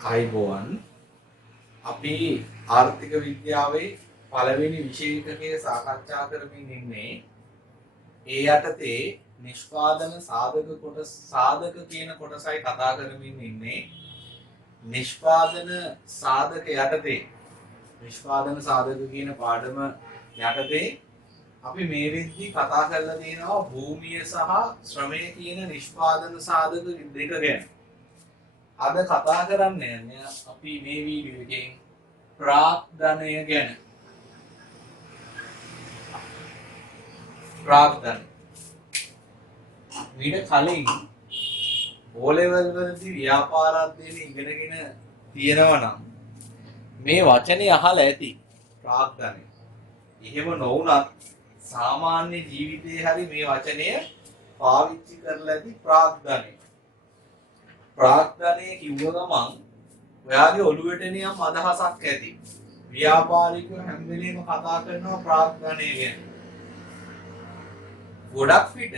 අයිබෝවන් අපි ආර්ථික විද්‍යාවේ පළවෙනි විෂය එකකේ සාකච්ඡා කරමින් ඉන්නේ ඒ යටතේ නිෂ්පාදන සාධක කියන කොටසයි කතා කරමින් ඉන්නේ නිෂ්පාදන සාධක යටතේ නිෂ්පාදන සාධක කියන පාඩම යටතේ අපි මේ වෙද්දී කතා කරලා තියෙනවා භූමිය සහ ශ්‍රමය කියන නිෂ්පාදන සාධක දෙක ගැන. අද කතා කරන්නේ අපි මේ වීඩියෝ එකෙන් ප්‍රාග්ධනය ගැන. ප්‍රාග්ධනය මීට කලින් O level වලදී ව්‍යාපාර අධ්‍යයන ඉගෙනගෙන තියෙනවා නම් මේ වචනේ අහලා ඇති ප්‍රාග්ධනය. එහෙම නොවුනත් සාමාන්‍ය ජීවිතයේ හරි මේ වචනය පාවිච්චි කරලා ඇති ප්‍රාග්ධනය. ප්‍රාග්ධනය කිව්ව ගමන් ඔයාගේ ඔළුවට නියම් අදහසක් ඇති. ව්‍යාපාරිකයෝ හැම වෙලේම කතා කරනවා ප්‍රාග්ධනය ගැන. ගොඩක් විට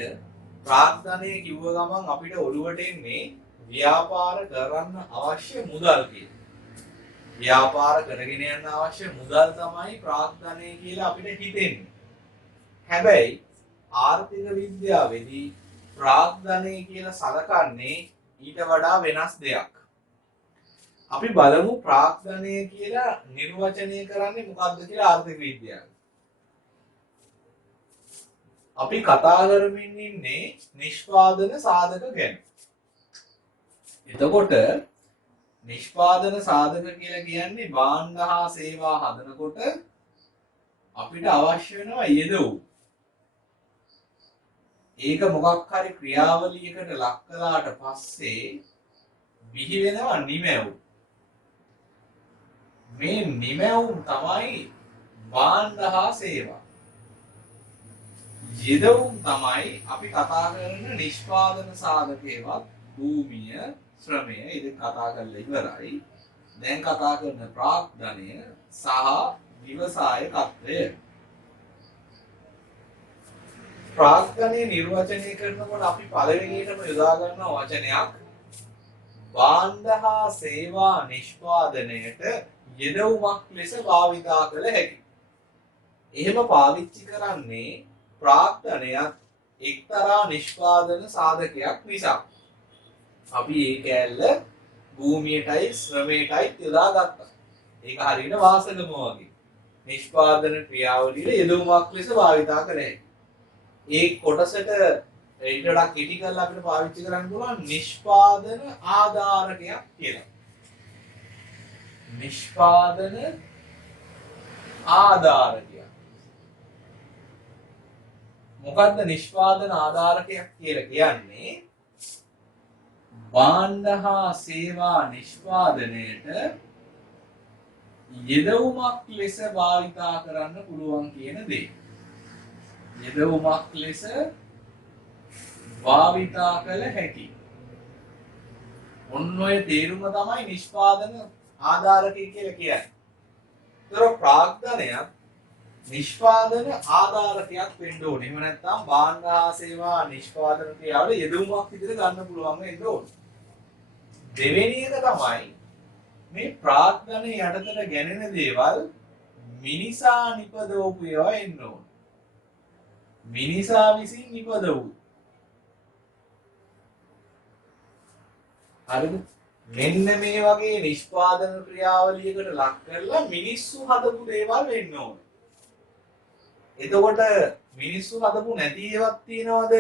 ප්‍රාග්ධනය කිව්ව ගමන් අපිට ඔළුවට එන්නේ ව්‍යාපාර කරන්න අවශ්‍ය මුදල් කියන. ව්‍යාපාර කරගෙන යන්න අවශ්‍ය මුදල් තමයි ප්‍රාග්ධනය කියලා අපිට හිතෙන්නේ. හැබැයි ආර්ථික විද්‍යාවේදී ප්‍රාග්ධනය කියලා සලකන්නේ ඊට වඩා වෙනස් දෙයක්. අපි බලමු ප්‍රාග්ධනය කියලා නිර්වචනය කරන්නේ මොකක්ද කියලා ආර්ථික විද්‍යාව. අපි කතා කරමින් ඉන්නේ නිෂ්පාදන සාධක ගැන. එතකොට නිෂ්පාදන සාධක කියලා කියන්නේ භාණ්ඩ හා සේවා හදනකොට අපිට අවශ්‍ය වෙනවා යෙදවුම්. ඒක මොකක් හරි ක්‍රියාවලියකට ලක් කළාට පස්සේ බිහි වෙනවා නිමැවුම්. මේ නිමැවුම් තමයි භාණ්ඩ හා සේවා. යෙදවුම් තමයි අපි කතා කරන නිෂ්පාදන සාධකේවත් භූමිය, ශ්‍රමය ඉතින් කතා කරලා ඉවරයි. දැන් කතා කරන ප්‍රාග්ධනය සහ ව්‍යවසායකත්වය. ප්‍රාග්ධනය නිර්වචනය කරනකොට අපි පළවෙනියටම යොදා ගන්න වචනයක් භාණ්ඩ හා සේවා නිෂ්පාදනයට යෙදවුමක් ලෙස භාවිතා කළ හැකි. එහෙම පාවිච්චි කරන්නේ ප්‍රාග්ධනයත් එක්තරා නිෂ්පාදන සාධකයක් නිසා. අපි ඒ කැලල භූමියටයි ශ්‍රමයටයි යොදා ගත්තා. ඒක හරියට වාසගම වගේ. නිෂ්පාදන ක්‍රියාවලියේ යෙදවුමක් ලෙස භාවිතා කළ හැකි. ඒ කොටසට ඊට වඩා කෙටි කරලා අපිට පාවිච්චි කරන්න පුළුවන් නිෂ්පාදන ආධාරකයක් කියලා. නිෂ්පාදන ආධාරකයක්. මොකද්ද නිෂ්පාදන ආධාරකයක් කියලා කියන්නේ? භාණ්ඩ හා සේවා නිෂ්පාදනයට යෙදවුමක් ලෙස භාවිතා කරන්න පුළුවන් කියන දේ. යෙදවුමක් ලෙස භාවිතා කළ හැකි. ඔන්න ඔය තේරුම තමයි නිෂ්පාදන ආධාරකය කියලා කියන්නේ. ඒතර ප්‍රාග්ධනයක් නිෂ්පාදන ආධාරකයක් වෙන්න ඕනේ. එහෙම නැත්නම් භාණ්ඩ හා සේවා නිෂ්පාදන ක්‍රියාවල යෙදවුමක් විදිහට ගන්න පුළුවන් වෙන්න ඕනේ. දෙවෙනි එක තමයි මේ ප්‍රාග්ධන යටතට ගැනෙන දේවල් මිනිසා නිපදවපු ඒවා එන්න ඕනේ. මිනිසා විසින් නිපදවු. හරිද? මෙන්න මේ වගේ නිෂ්පාදන ක්‍රියාවලියකට ලක් කරලා මිනිස්සු හදපු දේවල් වෙන්න ඕනේ. එතකොට මිනිස්සු හදපු නැති ඒවාක් තියනවද?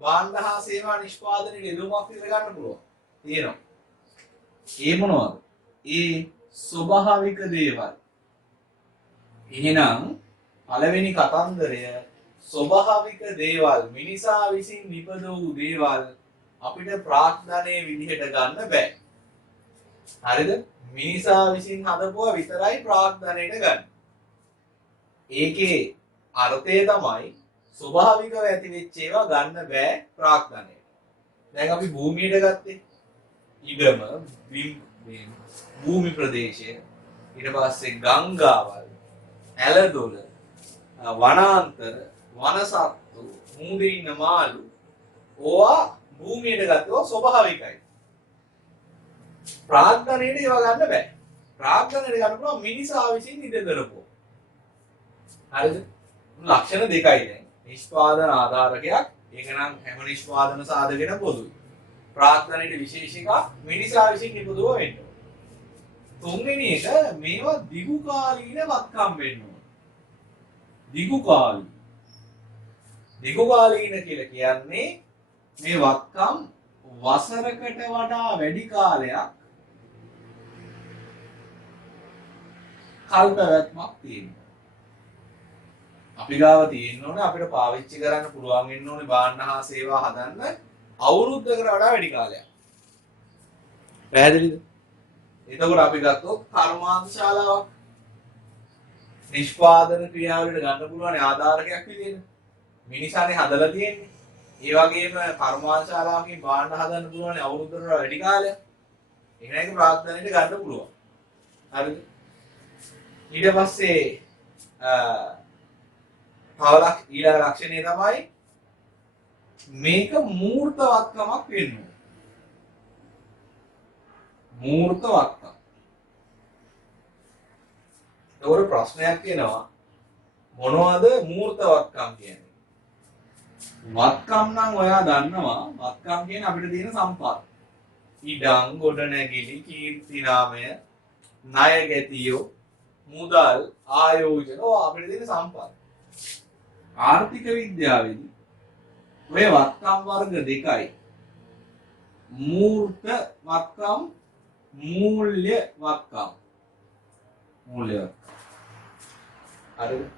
භාණ්ඩ හා සේවා නිෂ්පාදනයේ යෙදවුමක් විතර ගන්න පුළුවන්. තියෙනවා. ඒ මොනවද? ඒ ස්වභාවික දේවල්. එහෙනම් පළවෙනි කතන්දරය ස්වභාවික දේවල් මිනිසා විසින් නිපද වූ දේවල් අපිට ප්‍රාග්ධනයේ විදිහට ගන්න බෑ. හරිද? මිනිසා විසින් හදපුවා විතරයි ප්‍රාග්ධනයට ගන්න. ඒකේ අර්ථය තමයි ස්වභාවිකව ඇති වෙච්ච ඒවා ගන්න බෑ ප්‍රාග්ධනයට. දැන් අපි භූමියට ගත්තේ ඉඩම, භූමි ප්‍රදේශය, ඊට පස්සේ ගංගාවල්, ඇලදොල, වනාන්තර, වනසත්තු, මුහුදේ ඉන්න මාළු ඕවා භූමියට ගත්තොත් ස්වභාවිකයි. ප්‍රාග්ධනයේට ඒවා ගන්න බෑ. ප්‍රාග්ධනයට ගන්න පුළුවන් මිනිසා විසින් ඉඳ කරපුවා. හරිද? ලක්ෂණ දෙකයි දැන්. නිෂ්පාදන ආධාරකයක්. ඒක නම් හැම නිෂ්පාදන සාධකෙම පොදුයි. ප්‍රාග්ධනයේ විශේෂ එකක් මිනිසා විසින් නිපදවුවා වෙන්න ඕන. තුන්වෙනි එක මේවා දිගුකාලීන වත්කම් වෙන්න ඕන. දිගුකාලීන. දිගුකාලීන කියලා කියන්නේ මේ වත්කම් වසරකට වඩා වැඩි කාලයක් කල් පැවැත්මක් තියෙනවා. අපි ගාව තියෙන්න ඕනේ අපිට පාවිච්චි කරන්න පුළුවන් වෙන්න ඕනේ භාණ්ඩ හා සේවා හදන්න අවුරුද්දකට වඩා වැඩි කාලයක්. පැහැදිලිද? එතකොට අපි ගත්තොත් කර්මාන්ත ශාලාවක් නිෂ්පාදන ක්‍රියාවලියට ගන්න පුළුවන් ආධාරකයක් විදියට මිනිසානේ හදලා තියෙන්නේ. ඒ වගේම කර්මාන්ත ශාලාවකින් භාණ්ඩ හදන්න පුළුවන් අවුරුද්දකට වඩා වැඩි කාලයක්. එහෙනම් ඒක ප්‍රාග්ධනයට ගන්න පුළුවන්. හරිද? ඊට පස්සේ ඊළඟ ලක්ෂණය තමයි මේක මූර්තවත්කමක් වෙන්න ඕන. මූර්තවත්කම. ඒවල ප්‍රශ්නයක් තියෙනවා මොනවද මූර්තවත්කම් කියන්නේ? වත්කම් නම් ඔයා දන්නවා වත්කම් කියන්නේ අපිට තියෙන සම්පත්. ඉඩම්, ගොඩනැගිලි, කීර්ති නාමය, ණය ගැතියෝ, මුදල්, ආයෝජන අපිට තියෙන සම්පත්. ආර්ථික විද්‍යාවේදී ඔය වත්කම් වර්ග දෙකයි. මූර්ත වත්කම්, මූල්‍ය වත්කම්. මූල්‍ය හරිද?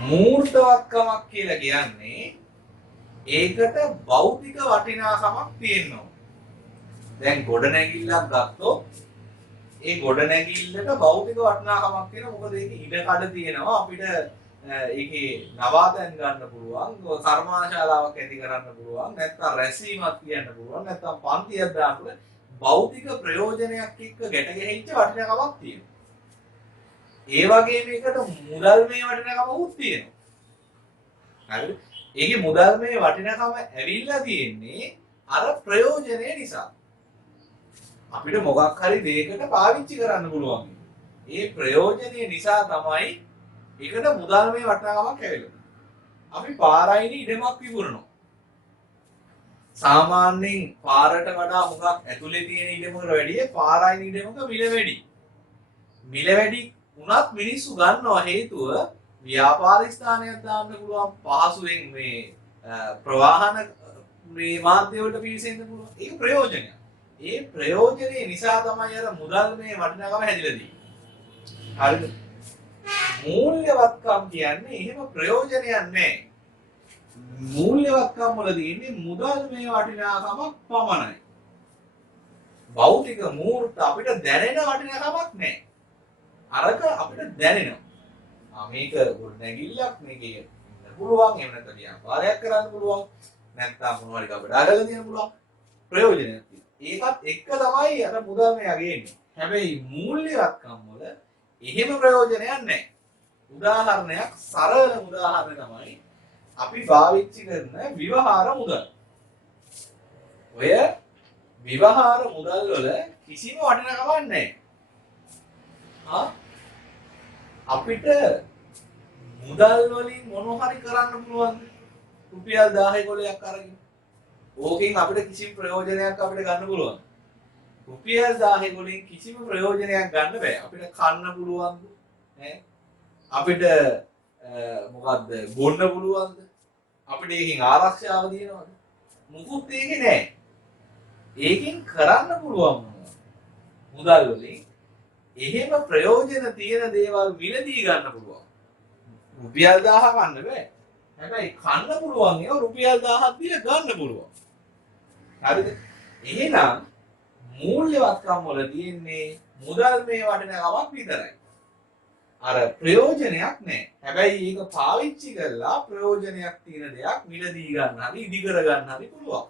මූර්ත වත්කමක් කියලා කියන්නේ ඒකට භෞතික වටිනාකමක් තියෙනවා. දැන් ගොඩනැගිල්ලක් ගත්තොත් ඒ ගොඩනැගිල්ලට භෞතික වටිනාකමක් තියෙනවා. මොකද ඒක ඉඩකඩ තියෙනවා අපිට ඒකේ නවාතැන් ගන්න පුළුවන්, කර්මාශාලාවක් ඇති කරන්න පුළුවන්, නැත්නම් රැසීමක් කියන්න පුළුවන්, නැත්නම් පන්තියක් දාන්න පුළුවන්. භෞතික ප්‍රයෝජනයක් එක්ක ගැට ගැහිච්ච වටිනාකමක් තියෙනවා. ඒ වගේම එකට මුදල්මය වටිනාකමකුත් තියෙනවා. හරිද? ඒකේ මුදල්මය වටිනාකම ඇවිල්ලා තියෙන්නේ අර ප්‍රයෝජනය නිසා. අපිට මොකක් හරි දෙයකට පාවිච්චි කරන්න පුළුවන්. ඒ ප්‍රයෝජනය නිසා තමයි ඒකට මුදල්මය වටිනාකමක් ඇවිල්ලා. අපි පාරයිනේ ඉඩමක් විකුණනවා. සාමාන්‍යයෙන් පාරට වඩා මොකක් ඇතුලේ තියෙන ඉඩමකට වැඩිය පාරයිනේ ඉඩමක මිල වැඩි. මිල වැඩි උනත් මිනිස්සු ගන්නවා හේතුව ව්‍යාපාර ස්ථානයක් දාන්න පුළුවන් පහසුවෙන් මේ ප්‍රවාහන මේ මාධ්‍ය වලට පිවිසෙන්න පුළුවන්. ඒක ප්‍රයෝජනයක්. ඒ ප්‍රයෝජනේ නිසා තමයි අර මුදල්මය වටිනාකම හැදිලා තියෙන්නේ. හරිද? මූල්‍යවත්කම් කියන්නේ එහෙම ප්‍රයෝජනයක් නැහැ. මූල්‍යවත්කම් වල තියෙන්නේ මුදල්මය වටිනාකමක් පමණයි. භෞතික මූර්ත අපිට දැනෙන වටිනාකමක් නැහැ. අරක අපිට දැනෙනවා. මේක ගොඩනැගිල්ලක් මේකේ පුළුවන් එහෙම නැත්නම් ව්‍යාපාරයක් කරන්න පුළුවන් නැත්නම් මොනවා හරි අපිට අරගෙන තියෙන පුළුවන් ප්‍රයෝජනයක් තියෙනවා. ඒකත් එක්ක තමයි අර මුදල්මය ගේන්නේ. හැබැයි මූල්‍යවත්කම් වල එහෙම ප්‍රයෝජනයක් නැහැ. උදාහරණයක් සරල උදාහරණ තමයි අපි පාවිච්චි කරන විවහාර මුදල්. ඔය විවහාර මුදල් වල කිසිම වටිනාකමක් නැහැ. අපිට මුදල් වලින් මොනවා හරි කරන්න පුළුවන් රුපියල් 1000 කොලයක් අරගෙන. ඕකෙන් අපිට කිසිම ප්‍රයෝජනයක් අපිට ගන්න පුළුවන්. රුපියල් 1000 කොලෙන් කිසිම ප්‍රයෝජනයක් ගන්න බෑ. අපිට කන්න පුළුවන්ද? ඈ අපිට මොකද්ද බොන්න පුළුවන්ද? අපිට ඒකෙන් ආරක්ෂාව දිනනවද? මුකුත් ඒකේ නෑ. ඒකෙන් කරන්න පුළුවන් මුදල් වලින් එහෙම ප්‍රයෝජන තියෙන දේවල් මිලදී ගන්න පුළුවන්. රුපියල් 1000 ගන්න බෑ. හැබැයි කන්න පුළුවන් ඒවා රුපියල් 1000ක් දීලා ගන්න පුළුවන්. හරිද? එහෙනම් මූල්‍යවත්කම් වල තියෙන්නේ මුදල්මය වටිනාකමක් විතරයි. අර ප්‍රයෝජනයක් නැහැ. හැබැයි ඒක පාවිච්චි කරලා ප්‍රයෝජනයක් තියෙන දෙයක් මිලදී ගන්න හරි ඉදි කර ගන්න හරි පුළුවන්.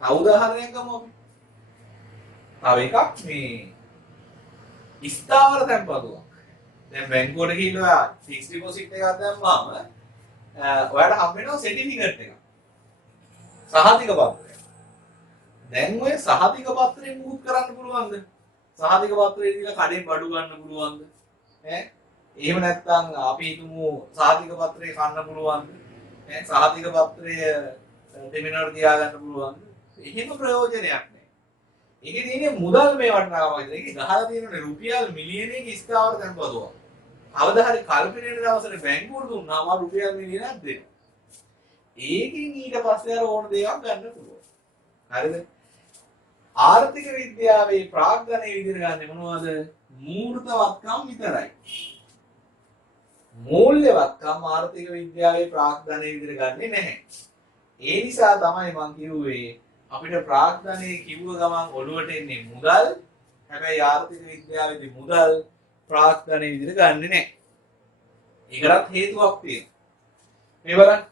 තව උදාහරණයක් ගමු අපි. තව එකක් මේ ස්ථාවර තැන්පතුවක්. දැන් බැංකුවට ගිහිල්ලා ෆික්ස් ඩිපොසිට් එකක් දැම්මම ඔයාලට හම්බ වෙනවා සර්ටිෆිකට් එකක්. සහතික පත්‍රයක්. දැන් ඔය සහතික පත්‍රයෙන් මුකුත් කරන්න පුළුවන්ද? සහතික පත්‍රය දීලා කඩෙන් බඩු ගන්න පුළුවන්ද? ඈ එහෙම නැත්නම් අපි හිතමු සහතික පත්‍රය කන්න පුළුවන්ද? සහතික පත්‍රය දෙමිනවර තියාගන්න පුළුවන්ද? එහෙම ප්‍රයෝජනයක් නැහැ. ඒකේ තියෙන්නේ මුදල් මේ වටිනාකමයි. ඒකේ ගහලා තියෙන්නේ රුපියල් මිලියනයක ස්ථාවර තැන්පතුවක්. කවදා හරි කල්පිරේන දවසට බැංකුවට දුන්නාම රුපියල් මිලියනක් දෙන්න. ඒකෙන් ඊට පස්සේ අර ඕන දේවල් ගන්න පුළුවන්. හරිද? ආර්ථික විද්‍යාවේ ප්‍රාග්ධනයේ විදිහට ගන්න මොනවද? මූර්තවත්කම් විතරයි. මූල්‍යවත්කම් ආර්ථික විද්‍යාවේ ප්‍රාග්ධනයේ විදිහට ගන්නෙ නැහැ. ඒ නිසා තමයි මම කිව්වේ අපිට ප්‍රාග්ධනයේ කිව්ව ගමන් ඔළුවට එන්නේ මුදල්. හැබැයි ආර්ථික විද්‍යාවේදී මුදල් ප්‍රාග්ධනයේ විදිහට ගන්නෙ නැහැ. ඒකටත් හේතුවක් තියෙනවා. මේ බලන්න.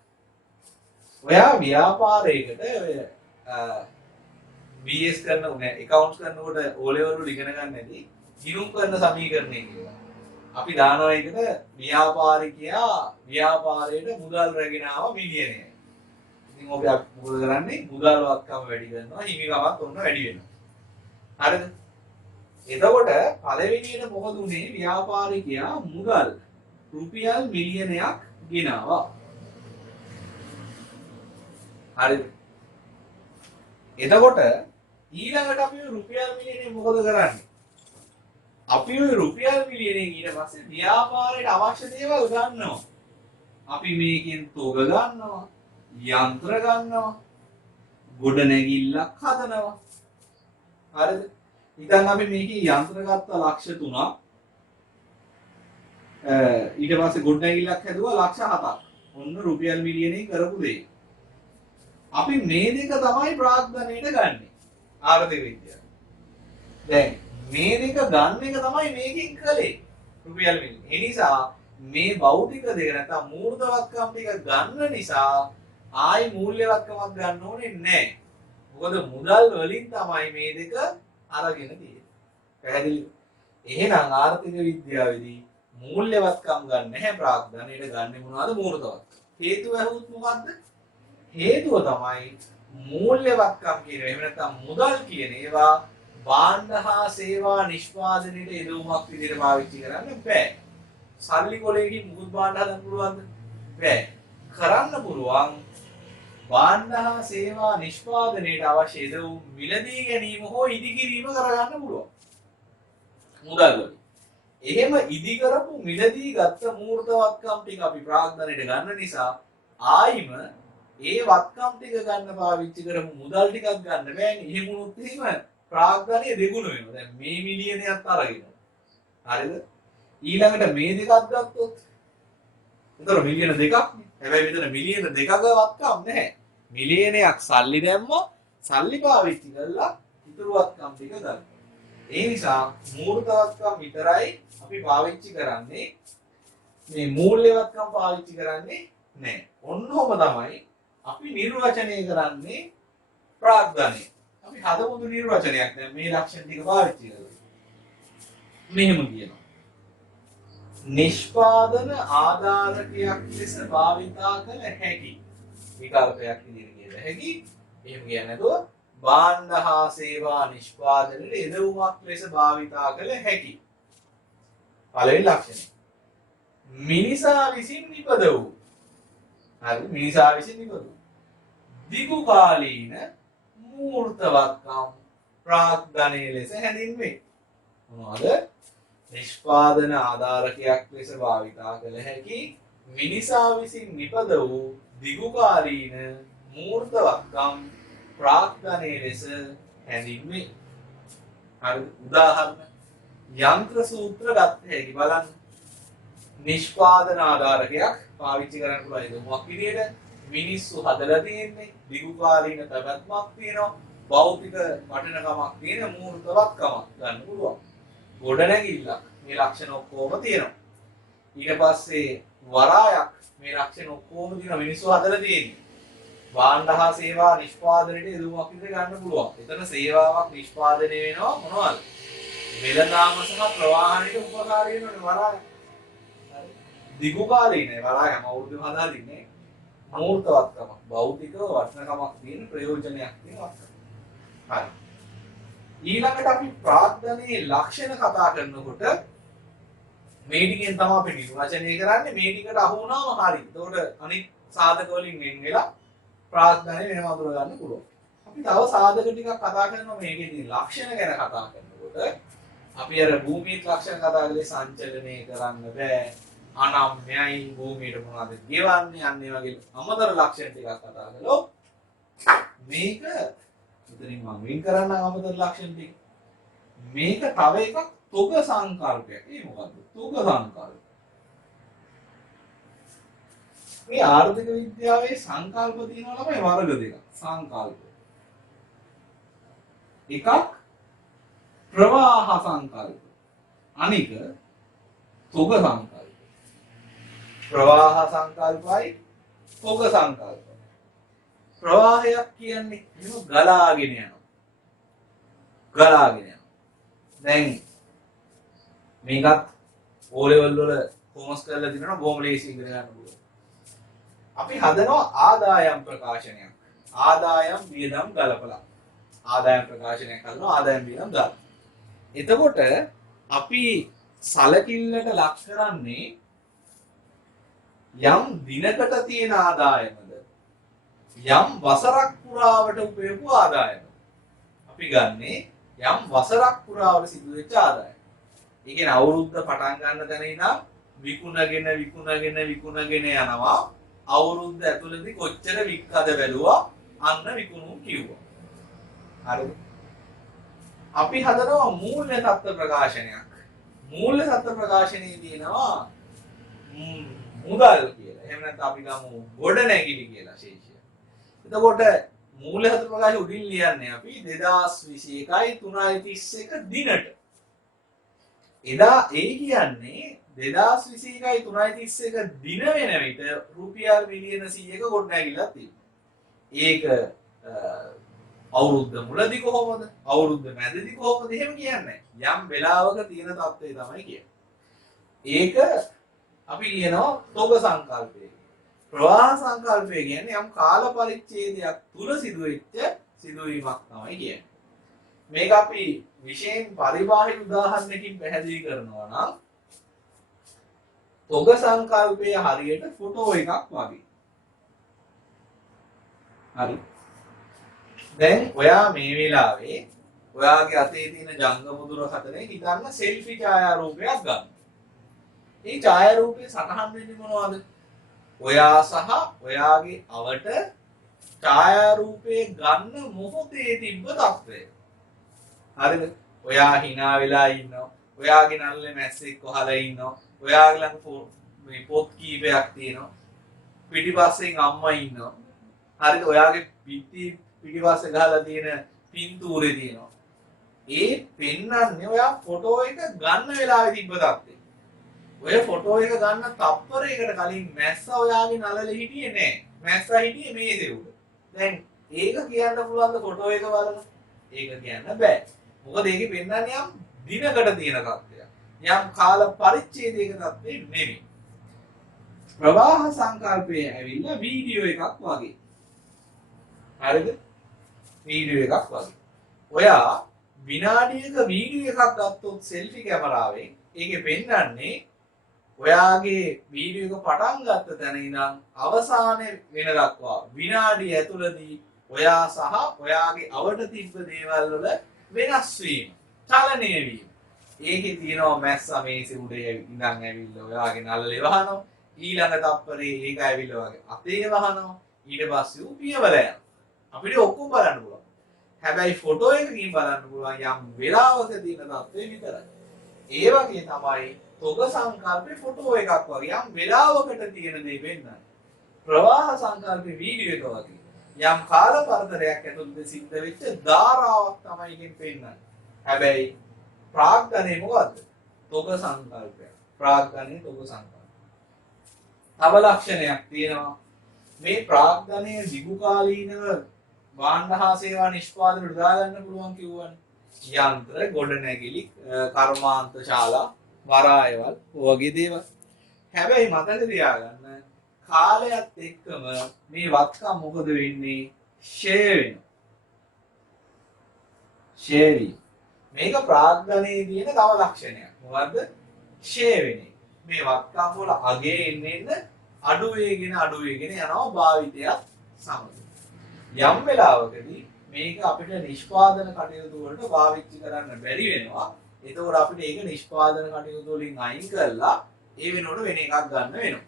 ඔයා ව්‍යාපාරයකට ඔය BS කරන උනේ accounts කරනකොට O level වල ඉගෙන ගන්න නැති ගිණුම් කරන සමීකරණය කියලා. අපි දානවා එකට ව්‍යාපාරිකයා ව්‍යාපාරයට මුදල් රැගෙන ආව මිලියනයයි. ඉතින් ඔබ මොකද කරන්නේ? මුදල් වත්කම වැඩි කරනවා, හිමිකමත් ඔන්න වැඩි වෙනවා. හරිද? එතකොට පළවෙනියට මොකද උනේ? ව්‍යාපාරිකයා මුදල් රුපියල් මිලියනයක් ගෙනාවා. හරිද? එතකොට ඊළඟට අපි රුපියල් මිලියනේ මොකද කරන්නේ? අපි ওই රුපියල් මිලියනෙන් ඊට පස්සේ ව්‍යාපාරයට අවශ්‍ය දේවල් ගන්නවා. අපි මේකෙන් තොග ගන්නවා, යන්ත්‍ර ගන්නවා, ගොඩනැගිල්ලක් හදනවා. හරිද? ඉතින් අපි මේකේ යන්ත්‍ර ගත්තා ලක්ෂ 3ක්. ඊට පස්සේ ගොඩනැගිල්ලක් හැදුවා ලක්ෂ 7ක්. ඔන්න රුපියල් මිලියනේ කරපු දෙය. අපි මේ දෙක තමයි ප්‍රාග්ධනයට ගන්නෙ. ආර්ථික විද්‍යාව. දැන් මේ දෙක ගන්න එක තමයි මේකෙන් කළේ. රුපියල් මිලියන. ඒ නිසා මේ භෞතික දෙක නැත්නම් මූර්තවත්කම් ටික ගන්න නිසා ආයි මූල්‍යවත්කමක් ගන්න ඕනේ නැහැ. මොකද මුදල් වලින් තමයි මේ දෙක අරගෙන තියෙන්නේ. පැහැදිලිද? එහෙනම් ආර්ථික විද්‍යාවේදී මූල්‍යවත්කම් ගන්න නැහැ ප්‍රාග්ධනයට ගන්න මොනවද මූර්තවත්කම්. හේතුව ඇහුවොත් මොකද්ද? හේතුව තමයි මූල්‍යවත්කම් කියන එහෙම නැත්නම් මුදල් කියන ඒවා භාණ්ඩ හා සේවා නිෂ්පාදනයේ යෙදවීමක් විදිහට පාවිච්චි කරන්න බෑ. සල්ලි කොලයකින් මුකුත් භාණ්ඩ හදන්න පුළුවන්ද? බෑ. කරන්න පුළුවන් භාණ්ඩ හා සේවා නිෂ්පාදනයේ අවශ්‍ය යෙදවීම් මිලදී ගැනීම හෝ ඉදිකිරීම කරගන්න පුළුවන්. මුදල් වලින්. එහෙම ඉදි කරපු මිලදී ගත්ත මූර්තවත්කම් ටික අපි ප්‍රාග්ධනයට ගන්න නිසා ආයිම ඒ වත්කම් ටික ගන්න පාවිච්චි කරමු මුදල් ටිකක් ගන්න බෑනේ. එහෙම වුණොත් එහෙම ප්‍රාග්ධනය දෙගුණ වෙනවා. දැන් මේ මිලියනයක් අරගෙන. හරිද? ඊළඟට මේ දෙකක් ගත්තොත් එතකොට මිලියන දෙකක් නේ. හැබැයි මෙතන මිලියන දෙකක වත්කම් නැහැ. මිලියනයක් සල්ලි දැම්මා සල්ලි පාවිච්චි කරලා ඉතුරු වත්කම් ටික ගන්න. ඒ නිසා මූර්තවත්කම් විතරයි අපි පාවිච්චි කරන්නේ. මේ මූල්‍යවත්කම් පාවිච්චි කරන්නේ නැහැ. ඔන්නෝම තමයි අපි නිර්වචනය කරන්නේ ප්‍රාග්ධනය. අපි හදමුදු නිර්වචනයක් දැන් මේ ලක්ෂණ ටික පාවිච්චි කරලා. මෙහෙම කියනවා. නිෂ්පාදන ආධාරකයක් ලෙස භාවිතා කළ හැකි. විකල්පයක් විදිහට කියල හැකි. එහෙම කියන්නේ නැතුව භාණ්ඩ හා සේවා නිෂ්පාදනයේ යෙදවුමක් ලෙස භාවිතා කළ හැකි. පළවෙනි ලක්ෂණය. මිනිසා විසින් නිපද වූ. හරි මිනිසා විසින් නිපද වූ. දිගු කාලීන මූර්තවත්කම් ප්‍රාග්ධනයේ ලෙස හැඳින්වේ. මොනවාද? නිෂ්පාදන ආධාරකයක් ලෙස භාවිතා කළ හැකි මිනිසා විසින් නිපද වූ දිගු කාලීන මූර්තවත්කම් ප්‍රාග්ධනයේ ලෙස හැඳින්වේ. හරි උදාහරණ යන්ත්‍ර සූත්‍ර ගත්ත හැකි බලන්න. නිෂ්පාදන ආධාරකයක් පාවිච්චි කරන්න පුළුවන් දුමක් විදියට මිනිස්සු හදලා තියෙන්නේ දිගු කාලීන පැවැත්මක් තියෙනවා භෞතික වටිනකමක් තියෙන මූර්තවත්කමක් ගන්න පුළුවන්. ගොඩනැගිල්ලක් මේ ලක්ෂණ ඔක්කොම තියෙනවා. ඊට පස්සේ වරායක් මේ ලක්ෂණ ඔක්කොම තියෙන මිනිස්සු හදලා තියෙන්නේ. භාණ්ඩ හා සේවා නිෂ්පාදනයේ යෙදවීමක් විදිහට ගන්න පුළුවන්. එතන සේවාවක් නිෂ්පාදනය වෙනවා මොනවද? වෙළඳාම සහ ප්‍රවාහනයේ උපකාරී වෙන වරාය. දිගු කාලීන වරාය හැම අවුරුද්දම හදාගන්නේ මූර්තවත්කමක් භෞතිකව වටිනකමක් තියෙන ප්‍රයෝජනයක් තියෙනවා. හරි. ඊළඟට අපි ප්‍රාග්ධනයේ ලක්ෂණ කතා කරනකොට මේ ටිකෙන් තමයි අපි නිර්වචනය කරන්නේ. මේ ටිකට අහු වුණාම හරි. එතකොට අනිත් සාධක වලින් වෙන් වෙලා ප්‍රාග්ධනය වෙනම අඳුර ගන්න පුළුවන්. අපි තව සාධක ටිකක් කතා කරනවා මේකේදී ලක්ෂණ ගැන කතා කරනකොට අපි අර භූමියේ ලක්ෂණ කතා කරේ සංචලනය කරන්න බෑ. අනම්‍යයි භූමියට මොනවද ගෙවන්නේ අන්න ඒ වගේ අමතර ලක්ෂණ ටිකක් කතා කළොත් මේක මෙතනින් මම වෙන් කරන්න අමතර ලක්ෂණ ටික මේක තව එකක් තොග සංකල්පයක්. ඒ මොකද්ද? තොග සංකල්ප. මේ ආර්ථික විද්‍යාවේ සංකල්ප තියෙනවා ළමයි වර්ග දෙකක්. සංකල්ප. එකක් ප්‍රවාහ සංකල්ප. අනික තොග සංකල්ප. ප්‍රවාහ සංකල්පයි තොග සංකල්ප. ප්‍රවාහයක් කියන්නේ එහෙම ගලාගෙන යනවා. ගලාගෙන යනවා. දැන් මේකත් O level වල කොමස් කරලා දිනනවා බොහොම ලේසි ඉගෙන ගන්න පුළුවන්. අපි හදනවා ආදායම් ප්‍රකාශනයක්. ආදායම් වියදම් ගලපලා. ආදායම් ප්‍රකාශනයක් කරනවා ආදායම් වියදම් ගලපලා. එතකොට අපි සලකිල්ලට ලක් කරන්නේ යම් දිනකට තියෙන ආදායමද යම් වසරක් පුරාවට උපයපු ආදායම. අපි ගන්නේ යම් වසරක් පුරාවට සිදු වෙච්ච ආදායම. ඒ කියන්නේ අවුරුද්ද පටන් ගන්න තැන ඉඳන් විකුණගෙන යනවා. අවුරුද්ද ඇතුළතදී කොච්චර වික්කද බැලුවා අන්න විකුණු කිව්වා. හරිද? අපි හදනවා මූල්‍ය තත්ත්ව ප්‍රකාශනයක්. මූල්‍ය තත්ත්ව ප්‍රකාශනයේ තියෙනවා මුදල් කියලා. එහෙම නැත්නම් අපි ගමු ගොඩ නැගිලි කියලා ශේෂය. එතකොට මූල්‍ය තත්ත්ව ප්‍රකාශය උඩින් ලියන්නේ අපි 2021 දිනට. එදා ඒ කියන්නේ 2021 දින වෙන විට රුපියල් මිලියන 100ක ගොඩ නැගිල්ලක් තියෙනවා. ඒක අවුරුද්ද මුලදී කොහොමද? අවුරුද්ද මැදදී කොහොමද? එහෙම කියන්නේ යම් වෙලාවක තියෙන තත්ත්වය තමයි කියන්නේ. ඒක අපි කියනවා තොග සංකල්පය. ප්‍රවාහ සංකල්පය කියන්නේ යම් කාල පරිච්ඡේදයක් තුල සිදුවෙච්ච සිදුවීමක් තමයි කියන්නේ. මේක අපි විශේෂයෙන් පරිබාහිර උදාහරණයකින් පැහැදිලි කරනවා නම් තොග සංකල්පය හරියට ෆොටෝ එකක් වගේ. හරි. දැන් ඔයා මේ වෙලාවේ ඔයාගේ අතේ තියෙන ජංගම දුරකථනයේ හිතන්න සෙල්ෆි ඡායාරූපයක් ගන්න. මේ ඡායාරූපේ සටහන් වෙන්නේ මොනවද? ඔයා සහ ඔයාගේ අවට ඡායාරූපේ ගන්න මොහොතේ තිබ්බ තත්ත්වය. හරිද? ඔයා hina වෙලා ඉන්නවා. ඔයාගේ නල්ලේ මැස්සෙක් කොහලා ඉන්නවා. ඔයාගේ ළඟ මේ පොත් කීපයක් තියෙනවා. පිටිපස්සෙන් අම්මා ඉන්නවා. හරිද? ඔයාගේ පිටිපස්සේ ගහලා තියෙන පින්තූරේ තියෙනවා. ඒ පෙන්වන්නේ ඔයා ෆොටෝ එක ගන්න වෙලාවේ තිබ්බ තත්ත්වය. ඔය ෆොටෝ එක ගන්න තප්පරයකට කලින් මැස්සා ඔයාගේ නළලේ හිටියේ නෑ. මැස්සා හිටියේ මේසේ උඩ. දැන් ඒක කියන්න පුළුවන්ද ෆොටෝ එක බලලා? ඒක කියන්න බෑ. මොකද ඒකේ පෙන්වන්නේ යම් දිනකට තියෙන තත්ත්වයක්. යම් කාල පරිච්ඡේදයක තත්ත්වෙ නෙමෙයි. ප්‍රවාහ සංකල්පයේ ඇවිල්ලා වීඩියෝ එකක් වගේ. හරිද? වීඩියෝ එකක් වගේ. ඔයා විනාඩියක වීඩියෝ එකක් ගත්තොත් සෙල්ෆි කැමරාවෙන් ඒකේ පෙන්වන්නේ ඔයාගේ වීඩියෝ එක පටන් ගත්ත තැන ඉඳන් අවසාන වෙන දක්වා විනාඩිය ඇතුළතදී ඔයා සහ ඔයාගේ අවට තිබ්බ දේවල් වල වෙනස් වීම, චලනය වීම. ඒකේ තියෙනවා මැස්සා මේසෙ උඩ ඉඳන් ඇවිල්ලා ඔයාගේ නළලේ වහනවා. ඊළඟ තප්පරේ ඒක ඇවිල්ලා වගේ අතේ වහනවා. ඊට පස්සේ ඌ පියවර යනවා. අපිට ඔක්කොම බලන්න පුළුවන්. හැබැයි ෆොටෝ එකකින් බලන්න පුළුවන් යම් වෙලාවක තියෙන තත්ත්වය විතරයි. ඒ වගේ තමයි තොග සංකල්පේ ෆොටෝ එකක් වගේ යම් වෙලාවකට තියෙන දේ වෙන්නයි. ප්‍රවාහ සංකල්පේ වීඩියෝ එක වගේ යම් කාල පරතරයක් ඇතුළත සිද්ධ වෙච්ච ධාරාවක් තමයි එකෙන් පෙන්නන්නේ. හැබැයි ප්‍රාග්ධනයේ මොකද්ද? තොග සංකල්පය. ප්‍රාග්ධනයේ තොග සංකල්පය. තව ලක්ෂණයක් තියෙනවා. මේ ප්‍රාග්ධනයේ දීර්ඝකාලීනව භාණ්ඩ හා සේවා නිෂ්පාදනයට දාගන්න පුළුවන් කියවනේ. යන්ත්‍ර, ගොඩනැගිලි, කර්මාන්ත ශාලා, වරායවල් වගේ දේවල්. හැබැයි මතක තියාගන්න කාලයත් එක්කම මේ වත්කම් මොකද වෙන්නේ? ෂේ වෙනවා. ෂේ වීම. මේක ප්‍රාග්ධනයේ තියෙන තව ලක්ෂණයක්. මොකද්ද? ෂේ වෙන එක. මේ වත්කම් වල අගේ එන්න අඩු වේගෙන යනවා භාවිතයත් සමග. යම් වෙලාවකදී මේක අපිට නිෂ්පාදන කටයුතු වලට පාවිච්චි කරන්න බැරි වෙනවා. එතකොට අපිට ඒක නිෂ්පාදන කටයුතු වලින් අයින් කරලා ඒ වෙනකොට වෙන එකක් ගන්න වෙනවා.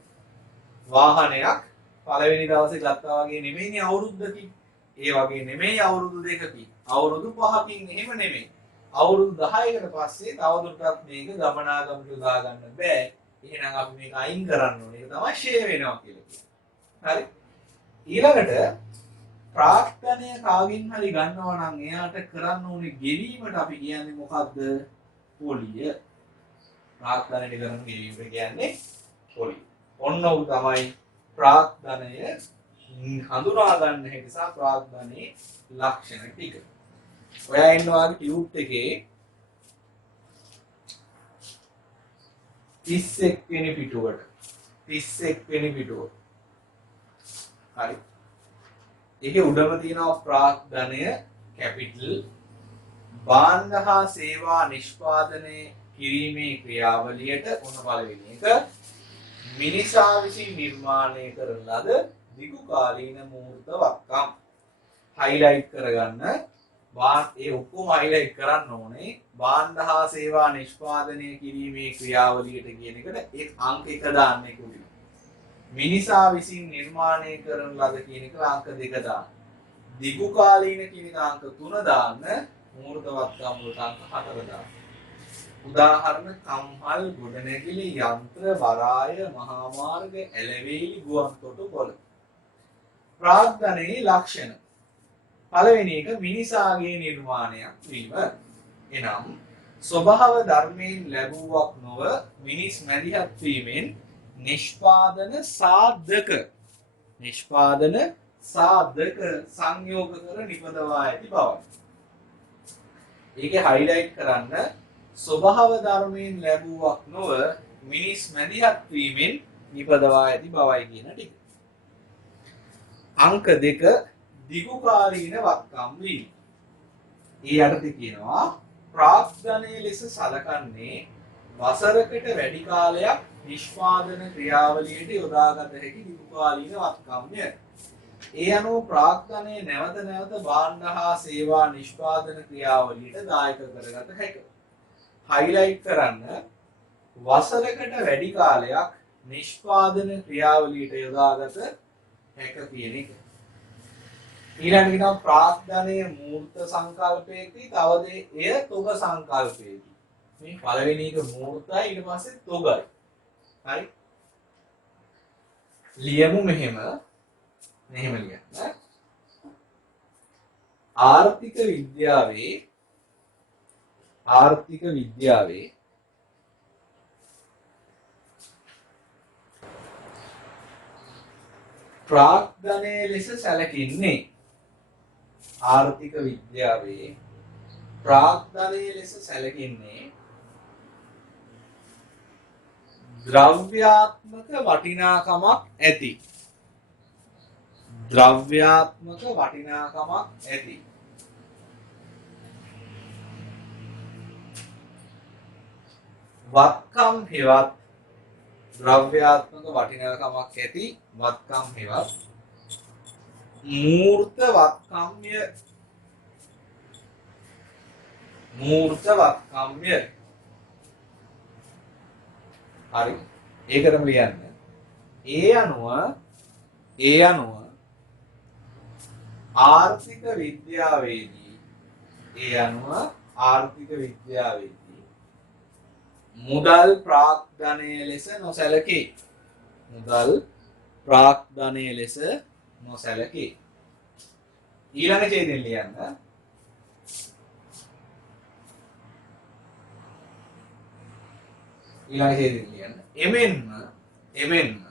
වාහනයක් පළවෙනි දවසේ ගත්තා වගේ නෙමෙයිනේ අවුරුද්දකින්. ඒ වගේ නෙමෙයි අවුරුදු දෙකකින්. අවුරුදු 5කින් එහෙම නෙමෙයි. අවුරුදු 10කට පස්සේ තවදුරටත් මේක ගමනාගමනට යොදා ගන්න බෑ. එහෙනම් අපි මේක අයින් කරන්න ඕනේ. ඒක තමයි ෂේ වෙනවා කියලා කියන්නේ. හරි. ඊළඟට ප්‍රාර්ථනය කාගෙන් හරි ගන්නවා නම් එයාට කරන්න ඕනේ ගෙවීමට අපි කියන්නේ මොකද්ද? පොලිය. ප්‍රාර්ථනයට කරන ගෙවීමට කියන්නේ පොලිය. ඔන්න ඔහු තමයි ප්‍රාර්ථනය හඳුනා ගන්න හැටි සහ ප්‍රාර්ථනයේ ලක්ෂණ ටික. ඔයා ඉන්නවා ටියුබ් එකේ 31 වෙනි පිටුවට 31 වෙනි පිටුව. හරි. ඒකේ උඩම තියෙනවා ප්‍රාග්ධනය කැපිටල් භාණ්ඩ හා සේවා නිෂ්පාදනය කිරීමේ ක්‍රියාවලියට උන පළවෙනි එක මිනිසා විසින් නිර්මාණය කරන ලද දිගු කාලීන මූර්ත වත්කම් හයිලයිට් කරගන්න ඒ ඔක්කොම හයිලයිට් කරන්න ඕනේ භාණ්ඩ හා සේවා නිෂ්පාදනය කිරීමේ ක්‍රියාවලියට කියන එකට අංක 1 දාන්න එක උඩින් මිනිසා විසින් නිර්මාණය කරන ලද කියන එක අංක 2 දාන්න. දිගු කාලීන කියන එක අංක 3 දාන්න. මූර්ත වත්කම් වලට අංක 4 දාන්න. උදාහරණ කම්හල් ගොඩනැගිලි යන්ත්‍ර වරාය මහා මාර්ග එළවේලි ගුවන් තොටුපොළ. ප්‍රාග්ධනයේ ලක්ෂණ. පළවෙනි එක මිනිසාගේ නිර්මාණයක් වීම. එනම් ස්වභාව ධර්මයෙන් ලැබුවක් නොව මිනිස් මැදිහත් වීමෙන් නිෂ්පාදන සාධක සංයෝග කර නිපදවා ඇති බවයි. ඒකේ හයිලයිට් කරන්න ස්වභාව ධර්මයෙන් ලැබුවක් නොව මිනිස් මැදිහත් වීමෙන් නිපදවා ඇති බවයි කියන ටික. අංක 2 දිගු කාලීන වත්කම් වීම. ඒ යටතේ කියනවා ප්‍රාග්ධනයේ ලෙස සලකන්නේ වසරකට වැඩි කාලයක් නිෂ්පාදන ක්‍රියාවලියට යොදාගත හැකි දිගුකාලීන වත්කම්ය. ඒ අනුව ප්‍රාග්ධනය නැවත නැවත භාණ්ඩ හා සේවා නිෂ්පාදන ක්‍රියාවලියට දායක කරගත හැකිය. හයිලයිට් කරන්න වසරකට වැඩි කාලයක් නිෂ්පාදන ක්‍රියාවලියට යොදාගත හැක කියන එක. ඊළඟට කියනවා ප්‍රාග්ධනය මූර්ත සංකල්පයකදී තවද එය තොග සංකල්පයකදී. මේ පළවෙනි එක මූර්තයි ඊට පස්සේ තොගයි. හරි ලියමු මෙහෙම ලියන්න ආර්ථික විද්‍යාවේ ප්‍රාග්ධනයේ ලෙස සැලකින්නේ ආර්ථික විද්‍යාවේ ප්‍රාග්ධනයේ ලෙස සැලකින්නේ ද්‍රව්‍යාත්මක වටිනාකමක් ඇති වත්කම් හෙවත් ද්‍රව්‍යාත්මක වටිනාකමක් ඇති වත්කම් හෙවත් මූර්ත වත්කම්ය. හරි ඒකටම ලියන්න. ඒ අනුව ආර්ථික විද්‍යාවේදී මුදල් ප්‍රාග්ධනය ලෙස නොසැලකේ. ඊළඟ ඡේදයෙන් ලියන්න. එමෙන්ම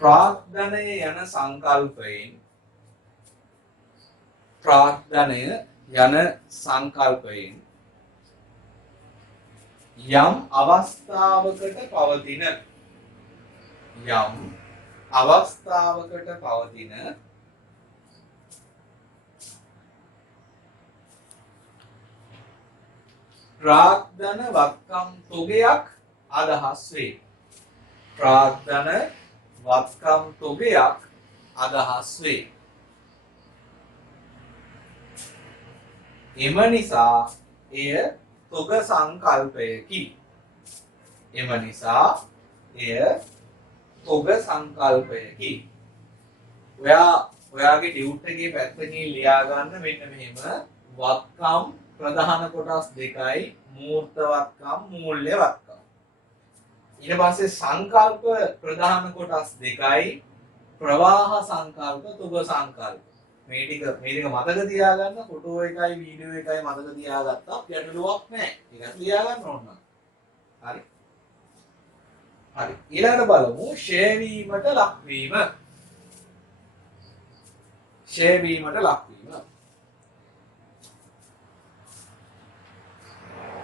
ප්‍රාග්ධනය යන සංකල්පයෙන් යම් අවස්ථාවකට පවතින ප්‍රාග්ධන වත්කම් තොගයක් අදහස් වේ. ප්‍රාග්ධන වත්කම් තොගයක් අදහස් වේ. එම නිසා එය තොග සංකල්පයකි. එම නිසා එය තොග සංකල්පයකි. ඔයාගේ ටියුට් එකේ පැත්තකින් ලියා ගන්න මෙන්න මෙහෙම වත්කම් ප්‍රධාන කොටස් දෙකයි මූර්ත වත්කම් මූල්‍ය වත්කම්. ඊට පස්සේ සංකල්ප ප්‍රධාන කොටස් දෙකයි ප්‍රවාහ සංකල්ප තොග සංකල්ප. මේ ටික මතක තියාගන්න ෆොටෝ එකයි වීඩියෝ එකයි මතක තියාගත්තා ගැටලුවක් නැහැ. ඒක ලියා ගන්න ඕන. හරි. හරි. ඊළඟට බලමු ෂේ වීමට ලක්වීම. ෂේ වීමට ලක්වීම.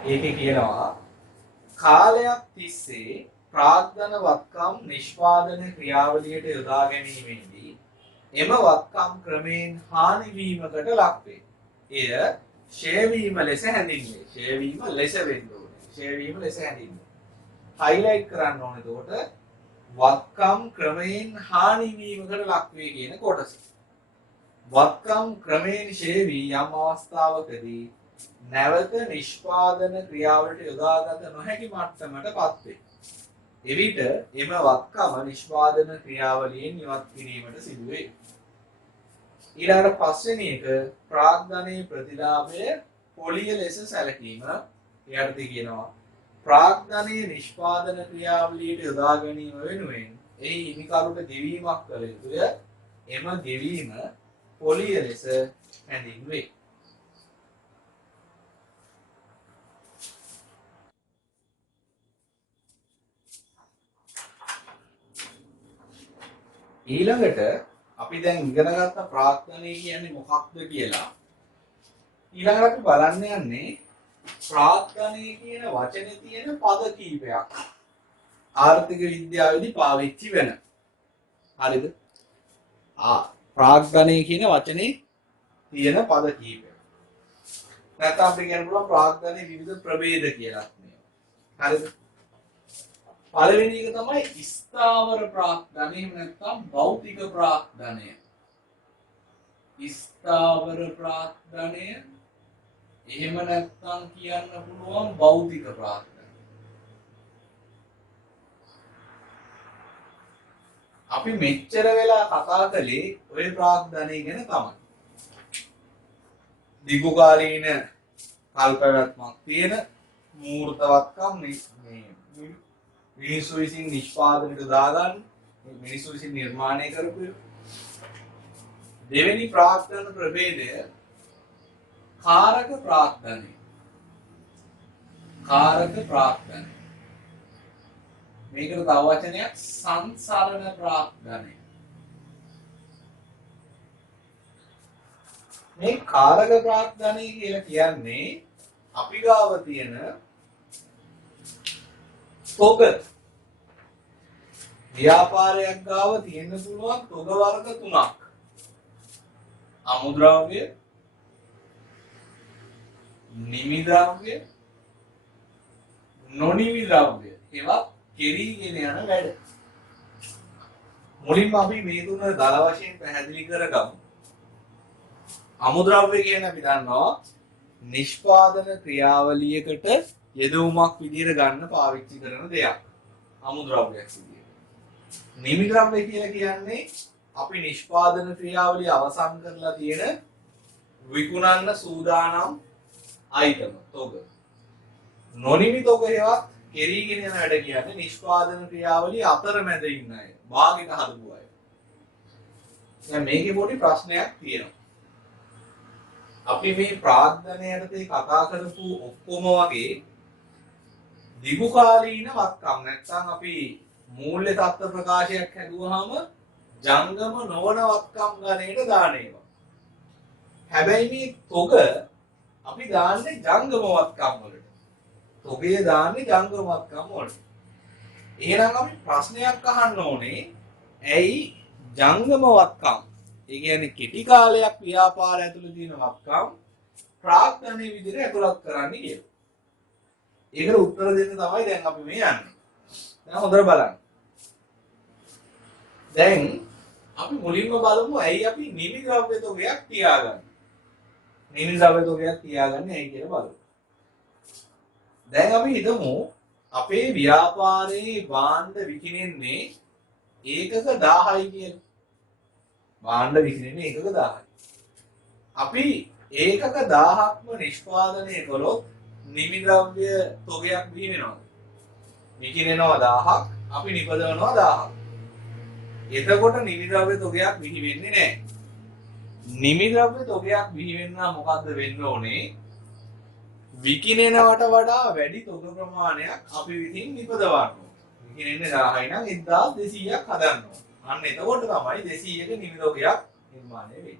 ඒකේ කියනවා කාලයක් තිස්සේ ප්‍රාග්ධන වත්කම් නිෂ්පාදන ක්‍රියාවලියට යොදා ගැනීමේදී එම වත්කම් ක්‍රමයෙන් හානි වීමකට ලක් වේ. එය ෂේ වීම ලෙස හැඳින්වේ. ෂේ වීම ලෙස වෙන්න ඕනේ. ෂේ වීම ලෙස හැඳින්වේ. හයිලයිට් කරන්න ඕනේ එතකොට වත්කම් ක්‍රමයෙන් හානි වීමකට ලක් වේ කියන කොටස. වත්කම් ක්‍රමයෙන් ෂේ වී යම් අවස්ථාවකදී නැවත නිෂ්පාදන ක්‍රියාවලට යොදාගත නොහැකි මට්ටමටපත් වේ. එවිට එම වත්කම නිෂ්පාදන ක්‍රියාවලියෙන් ඉවත් කිරීමට සිදු වේ. ඊළඟට පස්වෙනි එක ප්‍රාග්ධනයේ ප්‍රතිලාභය පොලිය ලෙස සැලකීම. ඊයටදී කියනවා ප්‍රාග්ධනයේ නිෂ්පාදන ක්‍රියාවලියට යොදා ගැනීම වෙනුවෙන් එහි හිමිකරුට ගෙවීමක් කළ යුතුය. එම ගෙවීම පොලිය ලෙස හැඳින්වේ. ඊළඟට අපි දැන් ඉගෙන ගත්ත ප්‍රාග්ධනය කියන්නේ මොකක්ද කියලා. ඊළඟට අපි බලන්න යන්නේ ප්‍රාග්ධනය කියන වචනේ තියෙන පද කීපයක්. ආර්ථික විද්‍යාවේදී පාවිච්චි වෙන. හරිද? ප්‍රාග්ධනය කියන වචනේ තියෙන පද කීපයක්. නැත්නම් අපි කියන්න පුළුවන් ප්‍රාග්ධනයේ විවිධ ප්‍රභේද කියලා. හරිද? පළවෙනි එක තමයි ස්ථාවර ප්‍රාග්ධනය. එහෙම නැත්නම් භෞතික ප්‍රාග්ධනය. ස්ථාවර ප්‍රාග්ධනය එහෙම නැත්නම් කියන්න පුළුවන් භෞතික ප්‍රාග්ධනය. අපි මෙච්චර වෙලා කතා කළේ ওই ප්‍රාග්ධනය ගැන තමයි. දීර්ඝකාලීන කල්පවත්මක් තියෙන මූර්තවත්කම් මේ මිනිස්සු විසින් නිෂ්පාදනයට දාගන්න මිනිස්සු විසින් නිර්මාණය කරපු දෙවෙනි ප්‍රාග්ධන ප්‍රභේදය කාරක ප්‍රාග්ධනය. කාරක ප්‍රාග්ධනය. මේකට තව වචනයක් සංසරණ ප්‍රාග්ධනය. මේ කාරක ප්‍රාග්ධනය කියලා කියන්නේ අපි ගාව තියෙන තොග ව්‍යාපාරයක් ගාව තියෙන්න පුළුවන් තොග වර්ග තුනක්. අමුද්‍රව්‍ය, නිමි ද්‍රව්‍ය, නොනිමි ද්‍රව්‍ය. ඒවා කෙරීගෙන යන වැඩ. මුලින්ම අපි මේ තුන දල වශයෙන් පැහැදිලි කරගමු. අමුද්‍රව්‍ය කියන අපි දන්නවා නිෂ්පාදන ක්‍රියාවලියකට යෙදවුමක් විදිහට ගන්න පාවිච්චි කරන දෙයක්. අමුද්‍රව්‍යයක් විදිහට. නිමි ද්‍රව්‍ය කියලා කියන්නේ අපි නිෂ්පාදන ක්‍රියාවලිය අවසන් කරලා තියෙන විකුණන්න සූදානම් අයිටම තොග. නොනිමි තොග හේවත් කෙරීගෙන යන වැඩ කියන්නේ නිෂ්පාදන ක්‍රියාවලිය අතරමැද ඉන්න අය. භාගික හදපු අය. දැන් මේකේ පොඩි ප්‍රශ්නයක් තියෙනවා. අපි මේ ප්‍රාග්ධනයට කතා කරපු ඔක්කොම වගේ දීර්ඝකාලීන වත්කම් නැත්නම් අපි මූල්‍ය තත්ත්ව ප්‍රකාශයක් හැදුවාම ජංගම නොවන වත්කම් ගණයට දාන ඒවා. හැබැයි මේ තොග අපි දාන්නේ ජංගම වත්කම් වලට. තොගේ දාන්නේ ජංගම වත්කම් වලට. එහෙනම් අපි ප්‍රශ්නයක් අහන්න ඕනේ ඇයි ජංගම වත්කම් ඒ කියන්නේ කෙටි කාලයක් ව්‍යාපාරය ඇතුළේ තියෙන වත්කම් ප්‍රාග්ධනයේ විදිහට ඇතුළත් කරන්නේ කියලා. ඒකට උත්තර දෙන්න තමයි දැන් අපි මේ යන්නේ. දැන් හොඳට බලන්න. දැන් අපි මුලින්ම බලමු ඇයි අපි නිමි ද්‍රව්‍ය තොගයක් තියාගන්නේ. නිමි ද්‍රව්‍ය තොගයක් තියාගන්නේ ඇයි කියලා බලමු. දැන් අපි හිතමු අපේ ව්‍යාපාරයේ භාණ්ඩ විකිණෙන්නේ ඒකක 1000යි කියලා. භාණ්ඩ විකිණෙන්නේ ඒකක 1000යි. අපි ඒකක 1000ක්ම නිෂ්පාදනය කළොත් නිමි ද්‍රව්‍ය තොගයක් බිහි වෙනවා. විකිණෙනවා 1000ක්, අපි නිපදවනවා 1000ක්. එතකොට නිමි ද්‍රව්‍ය තොගයක් බිහි වෙන්නේ නැහැ. නිමි ද්‍රව්‍ය තොගයක් බිහි වෙන්න මොකද්ද වෙන්න ඕනේ? විකිණෙනවට වඩා වැඩි තොග ප්‍රමාණයක් අපි විසින් නිපදවන්න ඕනේ. විකිණෙන්නේ 1000යි නම් 1200ක් හදන්න ඕනේ. අන්න එතකොට තමයි 200ක නිමි තොගයක් නිර්මාණය වෙන්නේ.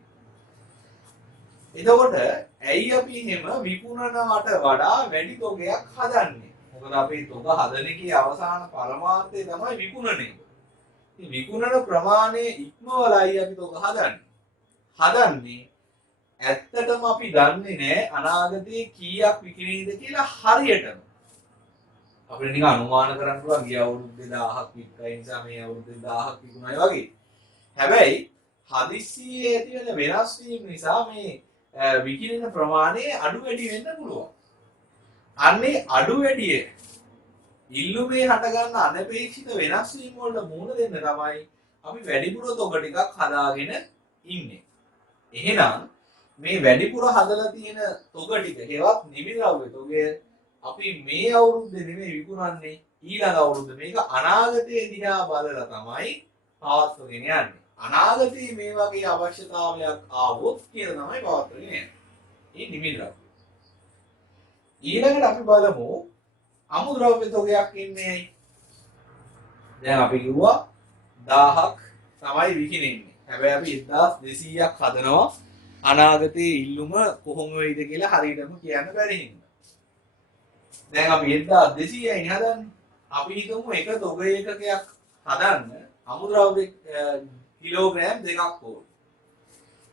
එතකොට ඇයි අපි එහෙම විකුණනවට වඩා වැඩි තොගයක් හදන්නේ? මොකද අපි තොග හදන එකේ අවසාන පරමාර්ථය තමයි විකුණන එක. ඉතින් විකුණන ප්‍රමාණය ඉක්මවලයි අපි තොග හදන්නේ. ඇත්තටම අපි දන්නේ නැහැ අනාගතයේ කීයක් විකිණෙයිද කියලා හරියටම. අපිට නිකන් අනුමාන කරන්න පුළුවන් ගිය අවුරුද්දේ 1000ක් වික්කයි නිසා මේ අවුරුද්දේ 1000ක් විකුණයි වගේ. හැබැයි හදිස්සියේ ඇති වෙන වෙනස් වීම නිසා මේ විකිණෙන ප්‍රමාණය අඩු වැඩි වෙන්න පුළුවන්. අන්නේ අඩු වැඩිය ඉල්ලුමේ හටගන්න අනපේක්ෂිත වෙනස් වීම වලට මුහුණ දෙන්න තමයි අපි වැඩිපුර තොග ටිකක් හදාගෙන ඉන්නේ. එහෙනම් මේ වැඩිපුර හදලා තියෙන තොග ටික හේවත් නිමි ද්‍රව්‍ය තොගය අපි මේ අවුරුද්දේ නෙමෙයි විකුණන්නේ ඊළඟ අවුරුද්දේ මේක අනාගතයේ දිහා බලලා තමයි පවත්වගෙන යන්නේ. අනාගතයේ මේ වගේ අවශ්‍යතාවයක් ආවොත් කියලා තමයි පවත්වගෙන යන්නේ. මේ නිමි ද්‍රව්‍ය. ඊළඟට අපි බලමු අමුද්‍රව්‍ය තොගයක් ඉන්නේ. දැන් අපි කිව්වා 1000ක් තමයි විකිණෙන්නේ. හැබැයි අපි 1200ක් හදනවා. අනාගතයේ ඉල්ලුම කොහොම වෙයිද කියලා හරියටම කියන්න බැරි හින්දා. දැන් අපි 1200යි හදන්නේ. අපි හිතමු එක තොග ඒකකයක් හදන්න අමුද්‍රව්‍ය කිලෝග්‍රෑම් 2ක් ඕනේ.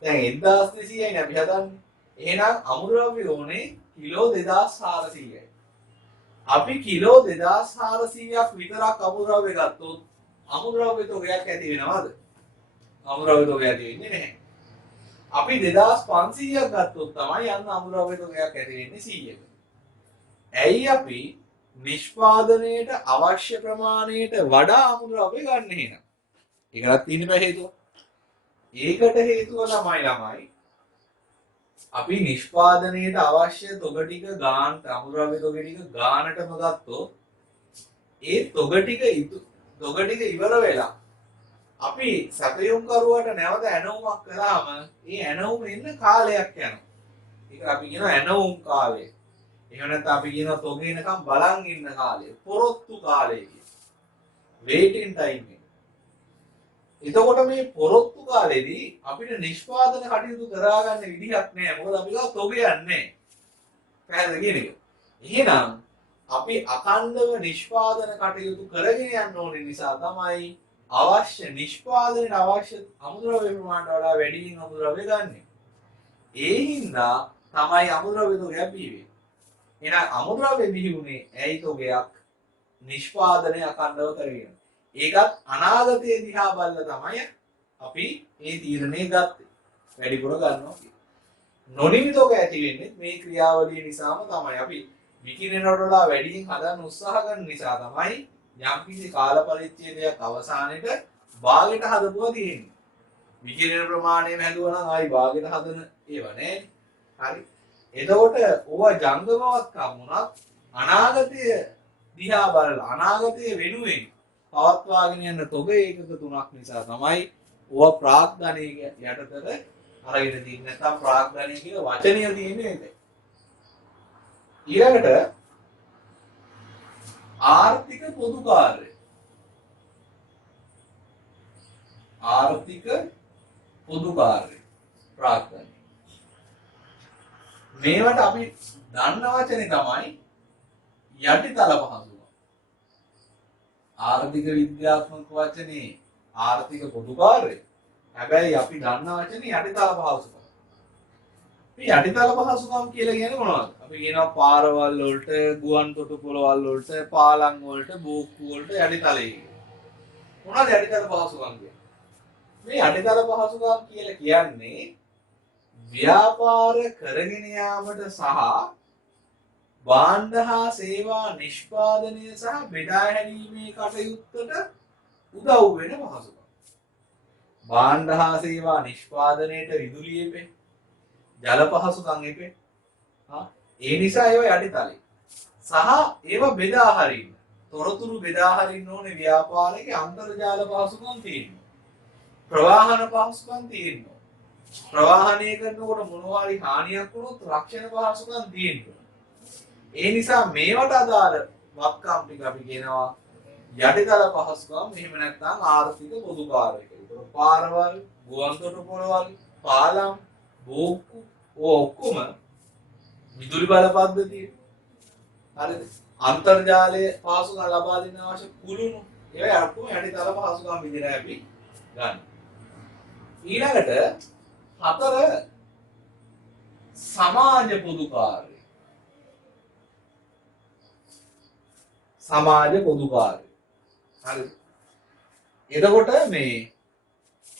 දැන් 1200යි අපි හදන්නේ. එහෙනම් අමුද්‍රව්‍ය ඕනේ කිලෝ 2400යි. අපි කිලෝ 2400ක් විතරක් අමුද්‍රව්‍ය ගත්තොත් අමුද්‍රව්‍ය තොගයක් ඇති වෙනවද? අමුද්‍රව්‍ය තොගයක් ඇති වෙන්නේ නැහැ. අපි 2500ක් ගත්තොත් තමයි යන්න අමුද්‍රව්‍ය තොගයක් ඇති වෙන්නේ 100ක. ඇයි අපි නිෂ්පාදනයේට අවශ්‍ය ප්‍රමාණයට වඩා අමුද්‍රව්‍ය ගන්න එහෙනම්? ඒකටත් තියෙන හේතුව. ඒකට හේතුව ළමයි අපි නිෂ්පාදනයේට අවශ්‍ය තොග ටික ගාන අමුද්‍රව්‍ය තොග ටික ගානටම ගත්තොත් ඒ තොග ටික ඉවර වෙලා අපි සැපයුම් කරුවට නැවත ඇනවුමක් කළාම ඒ ඇනවුම එන්න කාලයක් යනවා. ඒක අපි කියනවා ඇනවුම් කාලය. එහෙම නැත්නම් අපි කියනවා තොග එනකම් බලන් ඉන්න කාලය. පොරොත්තු කාලය කියන. waiting time එක. එතකොට මේ පොරොත්තු කාලෙදී අපිට නිෂ්පාදන කටයුතු කරගන්න විදිහක් නැහැ. මොකද අපි ගාව තොගයක් නැහැ. පැහැදිලිද කියන එක. එහෙනම් අපි අඛණ්ඩව නිෂ්පාදන කටයුතු කරගෙන යන්න ඕනේ නිසා තමයි අවශ්‍ය නිෂ්පාදනයට අවශ්‍ය අමුද්‍රව්‍ය ප්‍රමාණයට වඩා වැඩියෙන් අමුද්‍රව්‍ය ගන්නෙ. ඒ හින්දා තමයි අමුද්‍රව්‍ය තොගයක් බිහි වෙන්නේ. එහෙනම් අමුද්‍රව්‍ය බිහි වුණේ ඇයි තොගයක් නිෂ්පාදනය අඛණ්ඩව කරගෙන. ඒකත් අනාගතයේ දිහා බලලා තමයි අපි මේ තීරණය ගත්තේ. වැඩිපුර ගන්නවා කියන්නේ. නොනිමි තොග ඇති වෙන්නේ මේ ක්‍රියාවලිය නිසාම තමයි. අපි විකිරණවල වඩා වැඩියෙන් හදන්න උත්සාහ කරන නිසා තමයි යම්කිසි කාල පරිච්ඡේදයක් අවසානයේට භාගයට හදපුවා තියෙන්නේ. විකිරණ ප්‍රමාණය හැදුවා නම් ආයි භාගයට හදන ඒව නෑනේ. හරි. එතකොට ඕවා ජංගමවත්කම් වුණත් අනාගතය දිහා බලලා අනාගතයේ වෙනුවෙන් පවත්වාගෙන යන තොග ඒකක තුනක් නිසා තමයි ඕවා ප්‍රාග්ධනීය යටතට අරගෙන තියෙන්නේ. නැත්නම් ප්‍රාග්ධනීය කියන වචනය තියෙන්නේ නේද? ඊළඟට ආර්ථික පොදු කාර්ය. ආර්ථික පොදු කාර්ය ප්‍රාග්ධනීය. මේවට අපි දන්න වචනේ තමයි යටිතල පහසුකම්. ආර්ථික විද්‍යාත්මක වචනේ ආර්ථික පොදු කාර්ය. හැබැයි අපි දන්න වචනේ යටිතල පහසුකම්. මේ යටිතල පහසුකම් කියලා කියන්නේ මොනවද? අපි කියනවා පාරවල් වලට, ගුවන් තොටුපළවල් වලට, පාලම් වලට, බෝක්කු වලට යටිතලයි. මොනවද යටිතල පහසුකම් කියන්නේ? මේ යටිතල පහසුකම් කියලා කියන්නේ ව්‍යාපාර කරගෙන යාමට සහ භාණ්ඩ හා සේවා නිෂ්පාදනය සහ බෙදා හැරීමේ කටයුත්තට උදව් වෙන පහසුකම්. භාණ්ඩ හා සේවා නිෂ්පාදනයේට විදුලිය එපේ. ජල පහසුකම් එපේ. ඒ නිසා ඒවා යටිතලයි. සහ ඒවා බෙදා හරින්න. තොරතුරු බෙදා හරින්න ඕනේ ව්‍යාපාරයේ අන්තර්ජාල පහසුකම් තියෙනවා. ප්‍රවාහන පහසුකම් තියෙනවා. ප්‍රවාහනය කරනකොට මොනවා හරි හානියක් වුණොත් රක්ෂණ පහසුකම් තියෙනවා. ඒ නිසා මේවට අදාළ වත්කම් ටික අපි කියනවා යටිතල පහසුකම්. එහෙම නැත්නම් ආර්ථික පොදුකාරක. ඒක පාරවල්, ගුවන් තොටුපළවල්, පාලම්, බෝක්කු ඔක්කොම විදුලි බල පද්ධතිය. හරිද? අන්තර්ජාලයේ පහසුකම් ලබා දෙන්න අවශ්‍ය කුළුණු ඒවා ඔක්කොම යටිතල පහසුකම් විදිහට අපි ගන්න. ඊළඟට 4 සමාජ පොදුකාරය. සමාජ පොදුකාරය. හරිද? එතකොට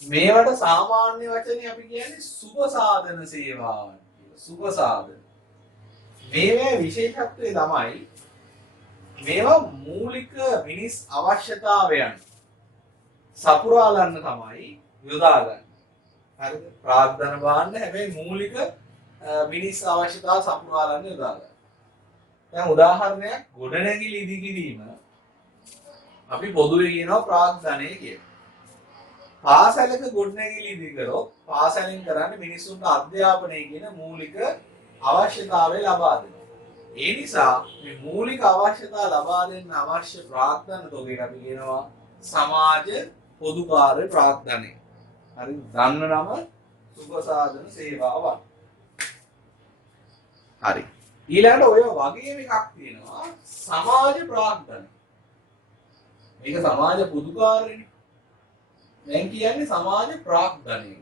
මේවට සාමාන්‍ය වචනේ අපි කියන්නේ සුබ සාධන සේවාවන් කියලා. සුබ සාධන. මේවා විශේෂත්වය තමයි මේවා මූලික මිනිස් අවශ්‍යතාවයන් සපුරාලන්න තමයි යොදාගන්නේ. හරිද? ප්‍රාග්ධන භාණ්ඩ හැබැයි මූලික මිනිස් අවශ්‍යතාව සපුරාලන්න යොදාගන්න. දැන් උදාහරණයක් ගොඩනැගිලි ඉදිකිරීම අපි පොදුවේ කියනවා ප්‍රාග්ධනය කියලා. පාසලක ගොඩනැගිලි ඉදි කරොත් පාසලෙන් කරන්නේ මිනිසුන්ට අධ්‍යාපනය කියන මූලික අවශ්‍යතාවය ලබා දෙනවා. ඒ නිසා මේ මූලික අවශ්‍යතා ලබා දෙන්න අවශ්‍ය ප්‍රාග්ධන තොගයට අපි කියනවා සමාජ පොදුකාර්ය ප්‍රාග්ධනය. හරි? දන්න නම සුබ සාධන සේවාවන්. හරි. ඊළඟට ඔය වගේම එකක් තියෙනවා සමාජ ප්‍රාග්ධන. මේක සමාජ පොදුකාර්යනේ. දැන් කියන්නේ සමාජ ප්‍රාග්ධනය.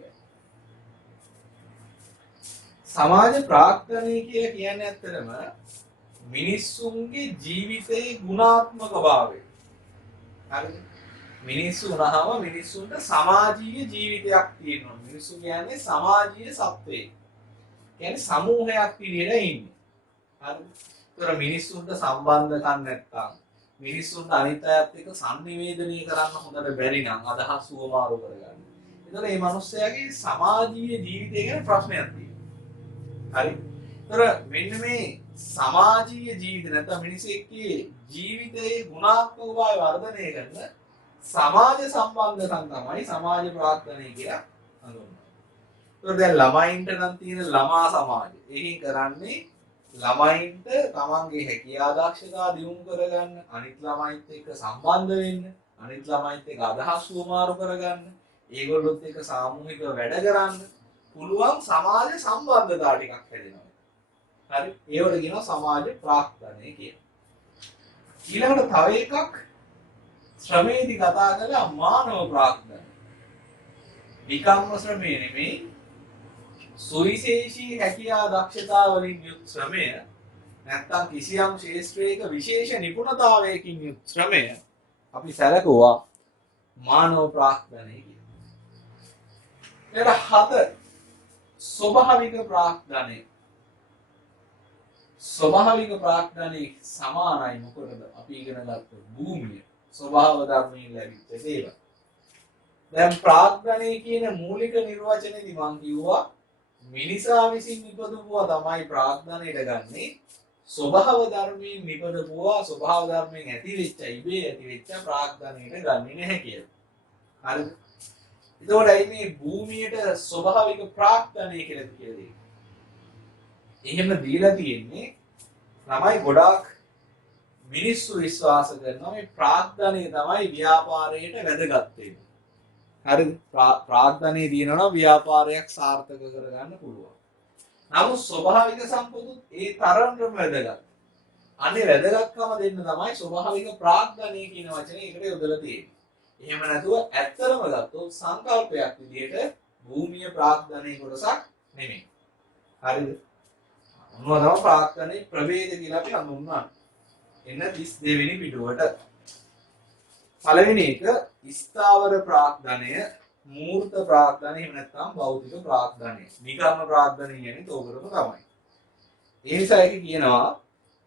සමාජ ප්‍රාග්ධනය කියලා කියන්නේ ඇත්තටම මිනිස්සුන්ගේ ජීවිතයේ ගුණාත්මක භාවය. හරිද? මිනිස්සු වුණාම මිනිස්සුන්ට සමාජීය ජීවිතයක් තියෙනවා. මිනිස්සු කියන්නේ සමාජීය සත්වයෙක්. කියන්නේ සමූහයක් විදිහට ඉන්නේ. හරිද? ඒතර මිනිස්සුන්ට සම්බන්ධකම් නැත්තම් මිනිස්සුන්ට අනිත් අයත් එක්ක සංනිවේදනය කරන්න හොඳට බැරි නම් අදහස් සුවමාරු කරගන්න. ඒතර මේ මිනිස්සයාගේ සමාජීය ජීවිතය ගැන ප්‍රශ්නයක් තියෙනවා. හරි? ඒතර මෙන්න මේ සමාජීය ජීවිත නැත්නම් මිනිසෙක්ගේ ජීවිතයේ ගුණාත්මක භාවය වර්ධනය කරන සමාජ සම්බන්ධකම් තමයි සමාජ ප්‍රාර්ථනය කියලා හඳුන්වන්නේ. ඒතර දැන් ළමයින්ට නම් තියෙන ළමා සමාජය. ඒකෙන් කරන්නේ ළමයින්ට තමන්ගේ හැකියා දක්ෂතා දියුණු කරගන්න, අනිත් ළමයිත් එක්ක සම්බන්ධ වෙන්න, අනිත් ළමයිත් එක්ක අදහස් වමාරු කරගන්න, ඒගොල්ලොත් එක්ක සාමූහිකව වැඩ කරන්න පුළුවන් සමාජ සම්බන්ධතා ටිකක් හැදෙනවා. හරි? ඒවට කියනවා සමාජ ප්‍රාර්ථනය කියලා. ඊළඟට තව එකක් ශ්‍රමයේදී කතා කරලා මානව ප්‍රාර්ථනය. විකම්ම ශ්‍රමය නෙමෙයි සුවිශේෂී හැකියා දක්ෂතා වලින් යුත් ශ්‍රමය නැත්නම් කිසියම් ශාස්ත්‍රයක විශේෂ නිපුණතාවයකින් යුත් ශ්‍රමය අපි සැලකුවා මානව ප්‍රාර්ථනය කියලා. ඊට 7 ස්වභාවික ප්‍රාර්ථනය. ස්වභාවික ප්‍රාර්ථනය සමානයි මොකටද? අපි ඉගෙන ගත්ත භූමිය ස්වභාව ධර්මයෙන් ලැබිච්ච දේවල්. දැන් ප්‍රාර්ථනය කියන මූලික නිර්වචනයේදී මම කිව්වා මිනිසා විසින් නිපදවුවා තමයි ප්‍රාර්ථනයට ගන්නේ. ස්වභාව ධර්මයෙන් නිපදවුවා ස්වභාව ධර්මයෙන් ඇතිවෙච්ච ඉබේ ඇතිවෙච්ච ප්‍රාර්ථනයට ගන්නේ නැහැ කියලා. හරිද? ඒතකොට මේ භූමියට ස්වභාවික ප්‍රාර්ථනය කියලා කියන්නේ. එහෙම දීලා තියෙන්නේ ළමයි ගොඩාක් මිනිස්සු විශ්වාස කරනවා මේ ප්‍රාර්ථනය තමයි ව්‍යාපාරයට වැදගත් වෙන්නේ. හරිද? ප්‍රාර්ථනයේ දිනනවා නම් ව්‍යාපාරයක් සාර්ථක කරගන්න පුළුවන්. නමුත් ස්වභාවික සම්පතුත් ඒ තරම්ම වැදගත්. අනේ වැදගත්කම දෙන්න තමයි ස්වභාවික ප්‍රාර්ථනය කියන වචනේ එකට යොදලා තියෙන්නේ. එහෙම නැතුව ඇත්තම ගත්තොත් සංකල්පයක් විදිහට භූමිය ප්‍රාර්ථනයේ කොටසක් නෙමෙයි. හරිද? මොනවා තමයි ප්‍රාර්ථනාවේ ප්‍රභේද කියලා අපි හඳුන්වන්නේ. එන්න 32 වෙනි පිටුවට. පළවෙනි එක ස්ථාවර ප්‍රාර්ථනය, මූර්ත ප්‍රාර්ථනය, එහෙම නැත්නම් භෞතික ප්‍රාර්ථනය. විකර්ම ප්‍රාර්ථනය කියන්නේ තෝකරම තමයි. ඒ නිසා ඒක කියනවා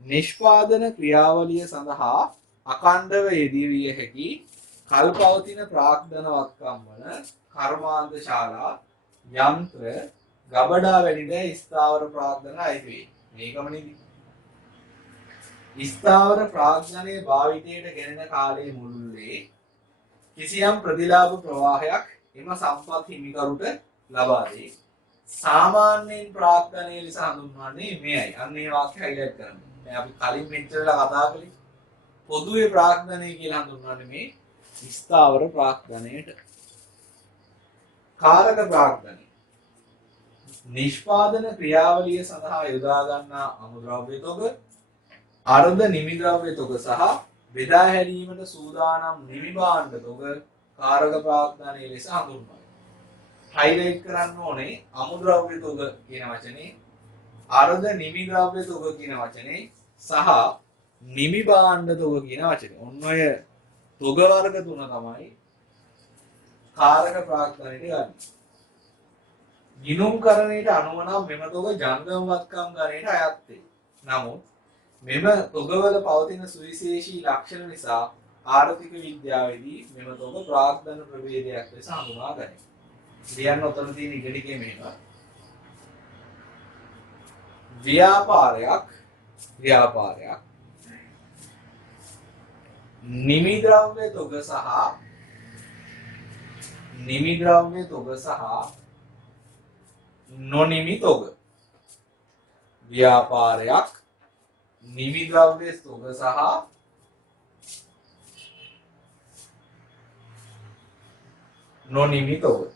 නිෂ්පාදන ක්‍රියාවලිය සඳහා අඛණ්ඩව යෙදී විය හැකි කල්පවතින ප්‍රාග්ධන වත්කම් වන කර්මාන්ත ශාලා යන්ත්‍ර ගබඩා වැනි දෑ ස්ථාවර ප්‍රාග්ධන අයිති වේ. මේකම නෙමෙයි. ස්ථාවර ප්‍රාග්ධනයේ භාවිතයට ගෙනෙන කාලයේ මුළුල්ලේ කිසියම් ප්‍රතිලාභ ප්‍රවාහයක් එම සම්පත් හිමිකරුට ලබා දේ. සාමාන්‍යයෙන් ප්‍රාග්ධනය ලෙස හඳුන්වන්නේ මෙයයි. අන්න ඒ වාක්‍ය හයිලයිට් කරන්න. දැන් අපි කලින් මෙච්චරලා කතා කළේ පොදුවේ ප්‍රාග්ධනය කියලා හඳුන්වන්නේ මේ ස්ථාවර ප්‍රාග්ධනයට. කාරක ප්‍රාග්ධනය නිෂ්පාදන ක්‍රියාවලිය සඳහා යොදා ගන්නා අමුද්‍රව්‍ය තොග, අර්ධ නිමි ද්‍රව්‍ය තොග සහ බෙදා හැරීමට සූදානම් නිමි භාණ්ඩ තොග කාරක ප්‍රාග්ධනය ලෙස හඳුන්වනවා. හයිලයිට් කරන්න ඕනේ අමුද්‍රව්‍ය තොග කියන වචනේ, අර්ධ නිමි ද්‍රව්‍ය තොග කියන වචනේ සහ නිමි භාණ්ඩ තොග කියන වචනේ. ඔන්න ඔය තොග වර්ග තුන තමයි කාරක ප්‍රාග්ධනයට ගන්න. ගිණුම්කරණයට අනුව නම් මෙම තොග ජංගම වත්කම් ගණයට අයත් වේ. නමුත් මෙම තොගවල පවතින සුවිශේෂී ලක්ෂණ නිසා ආර්ථික විද්‍යාවේදී මෙම තොග ප්‍රාග්ධන ප්‍රභේදයක් ලෙස හඳුනා ගනී. ලියන්න උතන තියෙන ඉගෙනීමේ මේක ව්‍යාපාරයක් නිමි ද්‍රව්‍ය තොග සහ නොනිමි තොග. ව්‍යාපාරයක් නිමි ද්‍රව්‍ය තොග සහ නොනිමි තොග.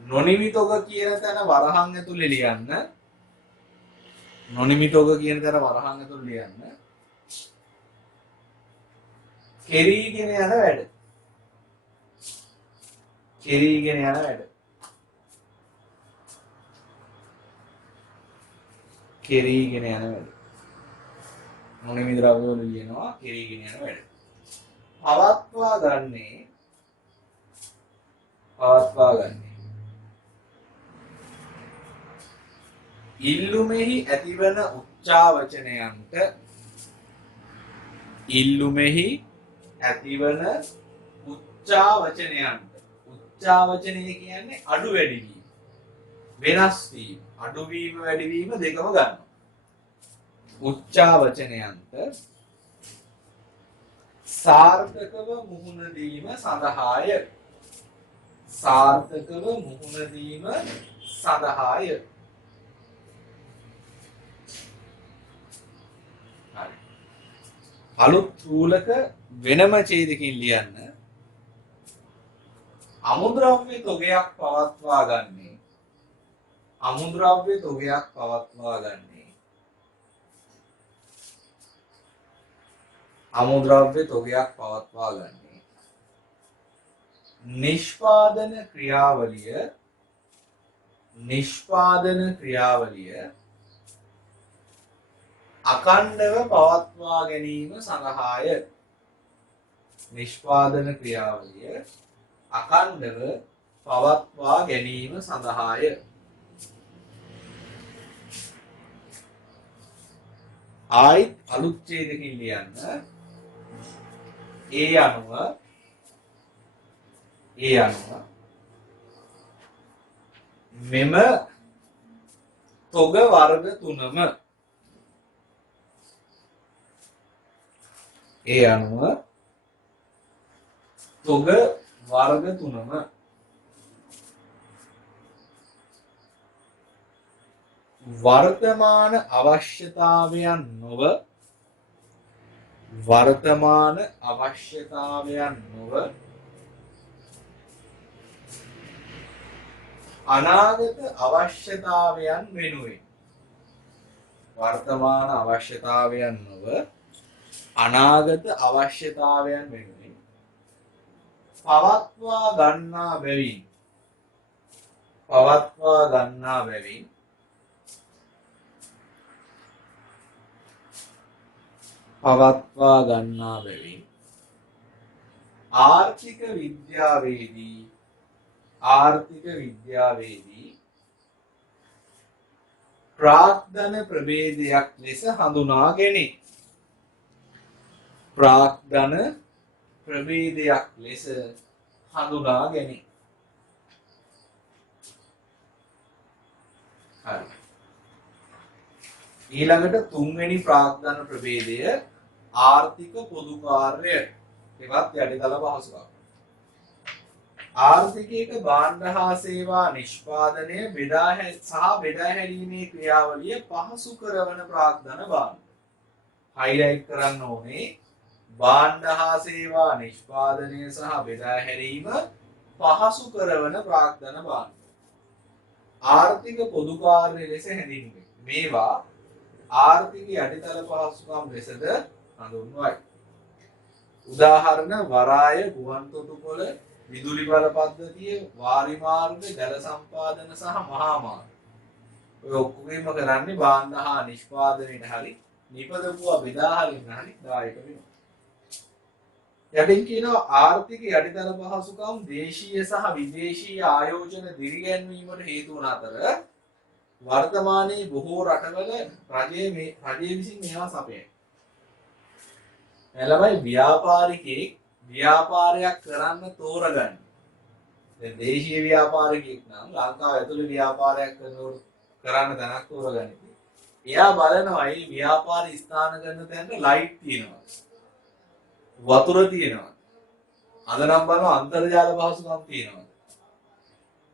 නොනිමි තොග කියන තැන වරහන් ඇතුලේ ලියන්න. නොනිමි තොග කියන තැන වරහන් ඇතුලේ ලියන්න. කෙරීගෙන යන වැඩ. කෙරීගෙන යන වැඩ. කෙරීගෙන යන වැඩ. නොනිමි ද්‍රව්‍ය වල ලියනවා කෙරීගෙන යන වැඩ. පවත්වා ගන්නේ ඉල්ලුමෙහි ඇතිවන උච්චාවචනයන්ට උච්චාවචනය කියන්නේ අඩු වැඩි වීම, වෙනස් වීම, අඩු වීම වැඩි වීම දෙකම ගන්නවා. උච්චාවචනයන්ට සාර්ථකව මුහුණ දීම සඳහාය. අලුත් රූලක වෙනම ඡේදකින් ලියන්න. අමුද්‍රව්‍ය තොගයක් පවත්වා ගන්නේ නිෂ්පාදන ක්‍රියාවලිය අඛණ්ඩව පවත්වා ගැනීම සඳහාය. නිෂ්පාදන ක්‍රියාවලිය අඛණ්ඩව පවත්වා ගැනීම සඳහාය. ආයිත් අලුත් ඡේදකින් ලියන්න. ඒ අනුව මෙම තොග වර්ග තුනම වර්තමාන අවශ්‍යතාවයන් නොව අනාගත අවශ්‍යතාවයන් වෙනුවෙන් පවත්වා ගන්නා බැවින් පවත්වා ගන්නා බැවින් ආර්ථික විද්‍යාවේදී ප්‍රාග්ධන ප්‍රභේදයක් ලෙස හඳුනා ගැනේ. ප්‍රාග්ධන ප්‍රභේදයක් ලෙස හඳුනා ගැනේ. හරි. ඊළඟට තුන්වෙනි ප්‍රාග්ධන ප්‍රභේදය ආර්ථික පොදු කාර්ය එවත් යටිතල පහසුකම්. ආර්ථිකයක භාණ්ඩ හා සේවා නිෂ්පාදනය බෙදා හැරීමේ ක්‍රියාවලිය පහසු කරවන ප්‍රාග්ධන භාණ්ඩ. හයිලයිට් කරන්න ඕනේ භාණ්ඩ හා සේවා නිෂ්පාදනය සහ බෙදා හැරීම පහසු කරවන ප්‍රාග්ධන භාණ්ඩ. ආර්ථික පොදු කාර්ය ලෙස හැඳින්වේ. මේවා ආර්ථික යටිතල පහසුකම් ලෙසද හඳුන්වයි. උදාහරණ වරාය, ගුවන් තොටුපොළ, විදුලි බල පද්ධතිය, වාරි මාර්ග, ජල සම්පාදන සහ මහා මාර්ග. ඔය ඔක්කොගෙම කරන්නේ භාණ්ඩ හා නිෂ්පාදනයේට හරි නිපදවුවා බෙදා හරින්න හරි දායක වෙනවා. යටින් කියනවා ආර්ථික යටිතල පහසුකම් දේශීය සහ විදේශීය ආයෝජන දිරිගැන්වීමට හේතු වන අතර වර්තමානයේ බොහෝ රටවල රජය විසින් මේවා සපයයි. එළමයි ව්‍යාපාරිකයෙක් ව්‍යාපාරයක් කරන්න තෝරගන්න. දැන් දේශීය ව්‍යාපාරිකයෙක් නම් ලංකාව ඇතුළේ ව්‍යාපාරයක් කරන්න තැනක් තෝරගන්න. එයා බලනවා මේ ව්‍යාපාර ස්ථාන කරන තැනට ලයිට් තියෙනවා. වතුර තියෙනවා. අද නම් බලනවා අන්තර්ජාල පහසුකම් තියෙනවා.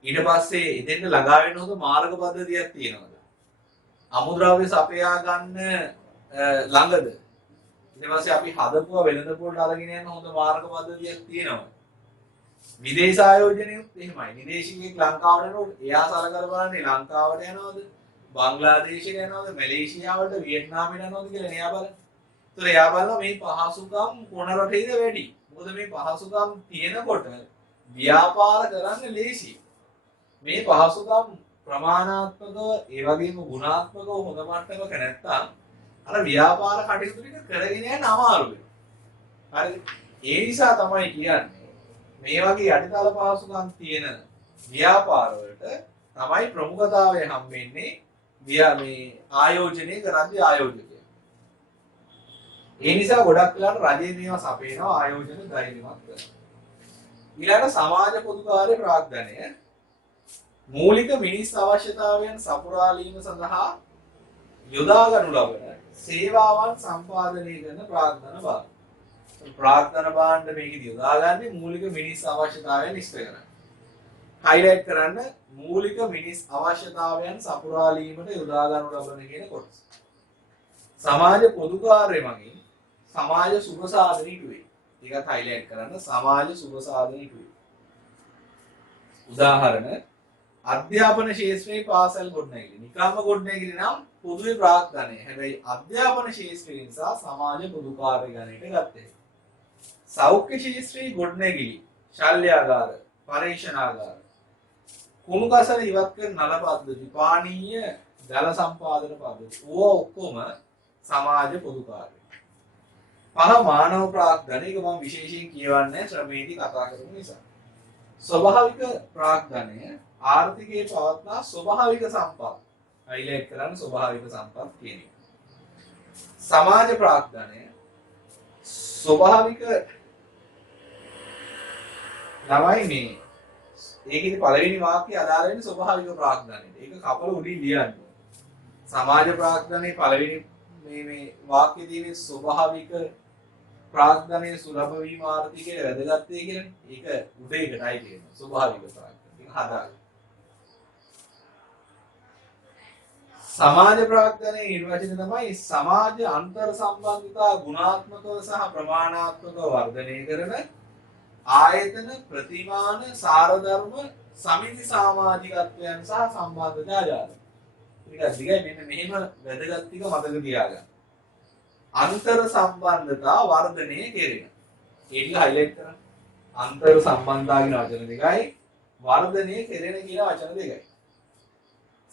ඊට පස්සේ එතෙන්ට ළඟා වෙන්න හොඳ මාර්ග පද්ධතියක් තියෙනවද? අමුද්‍රව්‍ය සපයා ගන්න ළඟද? ඊට පස්සේ අපි හදපුවා වෙළඳපොළට අරගෙන යන හොඳ මාර්ග පද්ධතියක් තියෙනවා. විදේශ ආයෝජනයුත් එහෙමයි. විදේශිකයෙක් ලංකාවට එනකොට එයා සලකලා බලන්නේ ලංකාවට යනවද? බංග්ලාදේශයට යනවද? මැලේසියාවට, වියට්නාමයට යනවද කියලා එයා බලන්නේ. ඒතර එයා බලනවා මේ පහසුකම් කොන රටේද වැඩි. මොකද මේ පහසුකම් තියෙනකොට ව්‍යාපාර කරන්න ලේසියි. මේ පහසුකම් ප්‍රමාණාත්මකව ඒ වගේම ගුණාත්මකව හොඳ මට්ටමක නැත්තම් අර ව්‍යාපාර කටයුතු ටික කරගෙන යන්න අමාරු වෙනවා. හරිද? ඒ නිසා තමයි කියන්නේ මේ වගේ යටිතල පහසුකම් තියෙන ව්‍යාපාර වලට තමයි ප්‍රමුඛතාවය හම්බෙන්නේ මේ ආයෝජනය කරන්නේ ආයෝජකයා. ඒ නිසා ගොඩක් වෙලාවට රජයේ මේවා සපේනවා ආයෝජන ධෛර්යමත් කරනවා. ඊළඟ සමාජ පොදු කාර්ය ප්‍රාග්ධනය මූලික මිනිස් අවශ්‍යතාවයන් සපුරාලීම සඳහා යොදා ගනු ලබන සේවාවන් සම්පාදනය කරන ප්‍රාග්ධන භාණ්ඩ. ප්‍රාග්ධන භාණ්ඩ මේකදී යොදාගන්නේ මූලික මිනිස් අවශ්‍යතාවයන් ඉෂ්ට කරගන්න. හයිලයිට් කරන්න මූලික මිනිස් අවශ්‍යතාවයන් සපුරාලීමට යොදා ගනු ලබන කියන කොටස. සමාජ පොදු කාර්ය මගින් සමාජ සුබ සාධන ඉටුවේ. ඒකත් හයිලයිට් කරන්න සමාජ සුබ සාධන ඉටුවේ. උදාහරණ අධ්‍යාපන ශාස්ත්‍රයේ පාසල් ගොඩනැගිලි. නිකම්ම ගොඩනැගිලි නම් පොදුවේ ප්‍රාග්ධනය. හැබැයි අධ්‍යාපන ශාස්ත්‍රය නිසා සමාජ පොදු කාර්ය ගණයට ගත්තේ. සෞඛ්‍ය ශාස්ත්‍රයේ ගොඩනැගිලි, ශල්‍යාගාර, පරීක්ෂණාගාර, කුණු කසල ඉවත් කරන නල පද්ධති, පානීය ජල සම්පාදන පද්ධති. ඕවා ඔක්කොම සමාජ පොදු කාර්ය. පහ මානව ප්‍රාග්ධන. ඒක මම විශේෂයෙන් කියවන්නේ ශ්‍රමයේදී කතා කරමු නිසා. ස්වභාවික ප්‍රාග්ධනය ආර්ථිකයේ පවත්නා ස්වභාවික සම්පත්. හයිලයිට් කරන්න ස්වභාවික සම්පත් කියන එක. සමාජ ප්‍රාග්ධනය ස්වභාවික ළමයි මේ ඒකේ පළවෙනි වාක්‍යය අදාළ වෙන්නේ ස්වභාවික ප්‍රාග්ධනයට. ඒක කපල උඩින් ලියන්න. සමාජ ප්‍රාග්ධනයේ පළවෙනි මේ වාක්‍යයේ තියෙන ස්වභාවික ප්‍රාග්ධනයේ සුලභ වීම ආර්ථිකයේ වැදගත්කම කියන්නේ. ඒක උඩේකටයි තියෙන්නේ ස්වභාවික ප්‍රාග්ධනය. ඒක හදාගන්න. සමාජ ප්‍රාග්ධනයේ නිර්වචනය තමයි සමාජ අන්තර් සම්බන්ධතා ගුණාත්මකව සහ ප්‍රමාණාත්මකව වර්ධනය කරන ආයතන ප්‍රතිමාන සාරධර්ම සමිති සමාජිකත්වයන් සහ සම්බන්ධතා ජාල. ටිකක් දිගයි මෙන්න මෙහෙම වැදගත් ටික මතක තියාගන්න. අන්තර් සම්බන්ධතා වර්ධනය කෙරෙන. ඒ ටික හයිලයිට් කරන්න. අන්තර් සම්බන්ධතා කියන වචන දෙකයි වර්ධනය කෙරෙන කියන වචන දෙකයි.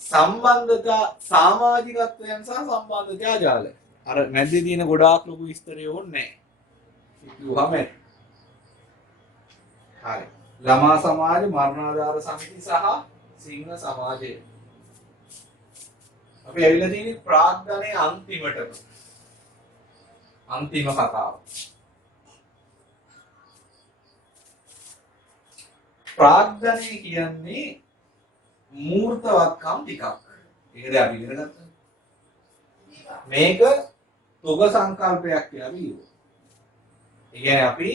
සම්බන්ධතා සමාජිකත්වයන් සහ සම්බන්ධතා ජාල. අර මැද්දේ තියෙන ගොඩාක් ලොකු විස්තරය ඕනේ නැහැ. කිව්වම හරි. ළමා සමාජ මරණාධාර සමිති සහ සිංහ සමාජය. අපි ඇවිල්ලා තියෙන්නේ ප්‍රාග්ධනයේ අන්තිමටම. අන්තිම කතාව. ප්‍රාග්ධනය කියන්නේ මූර්තවත්කම් ටිකක්. ඒකද අපි ඉගෙන ගත්තා. මේක තොග සංකල්පයක් කියලා අපි කියනවා. ඒ කියන්නේ අපි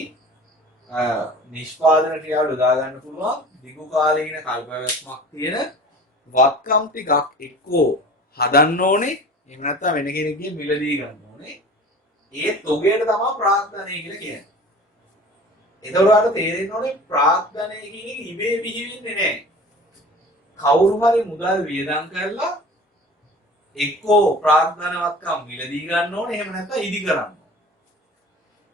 නිෂ්පාදන ක්‍රියාව යොදා ගන්න පුළුවන් දිගු කාලීන කල්පවැස්මක් තියෙන වත්කම් ටිකක් එක්කෝ හදන්න ඕනේ. එහෙම නැත්නම් වෙන කෙනෙක්ගේ මිලදී ගන්න ඕනේ. ඒ තොගයට තමයි ප්‍රාග්ධනය කියලා කියන්නේ. එතකොට ඔයාලට තේරෙන්න ඕනේ ප්‍රාග්ධනය කියන එක ඉබේ බිහි වෙන්නේ නැහැ. කවුරු හරි මුදල් වියදම් කරලා එක්කෝ ප්‍රාග්ධනවත්කම් මිලදී ගන්න ඕනේ. එහෙම නැත්නම් ඉදි කරන්න.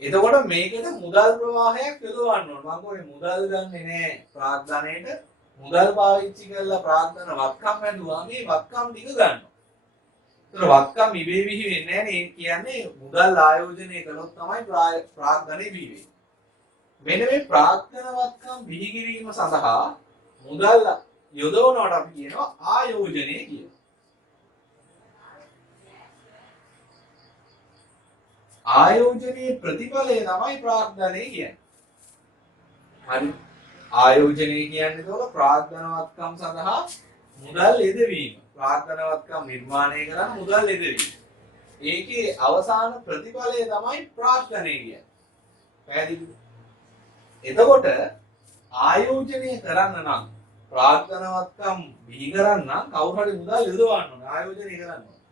එතකොට මේකට මුදල් ප්‍රවාහයක් යොදවන්න ඕනේ. මම කියන්නේ මුදල් ගන්නෙ නෑ ප්‍රාග්ධනයේට. මුදල් පාවිච්චි කරලා ප්‍රාග්ධන වත්කම් වැදුවා මේ වත්කම් ටික ගන්නවා. ඒතර වත්කම් ඉබේ බිහි වෙන්නේ නෑනේ. කියන්නේ මුදල් ආයෝජනය කළොත් තමයි ප්‍රාග්ධනෙ බිහි වෙන්නේ. මෙන්න මේ ප්‍රාග්ධන වත්කම් බිහි කිරීම සඳහා මුදල් යොදවනවට අපි කියනවා ආයෝජනය කියලා. ආයෝජනයේ ප්‍රතිඵලය තමයි ප්‍රාග්ධනය කියන්නේ. හරි. ආයෝජනය කියන්නේ ඒතකොට ප්‍රාග්ධනවත්කම් සඳහා මුදල් යෙදවීම. ප්‍රාග්ධනවත්කම් නිර්මාණය කරන්න මුදල් යෙදවීම. ඒකේ අවසාන ප්‍රතිඵලය තමයි ප්‍රාග්ධනය කියන්නේ. පැහැදිලිද? එතකොට ආයෝජනය කරන්න නම් ප්‍රාග්ධනවත්කම් බිහි කරන්න නම් කවුරු හරි මුදල් යොදවන්න ඕනේ. ආයෝජනය කරන්න ඕනේ.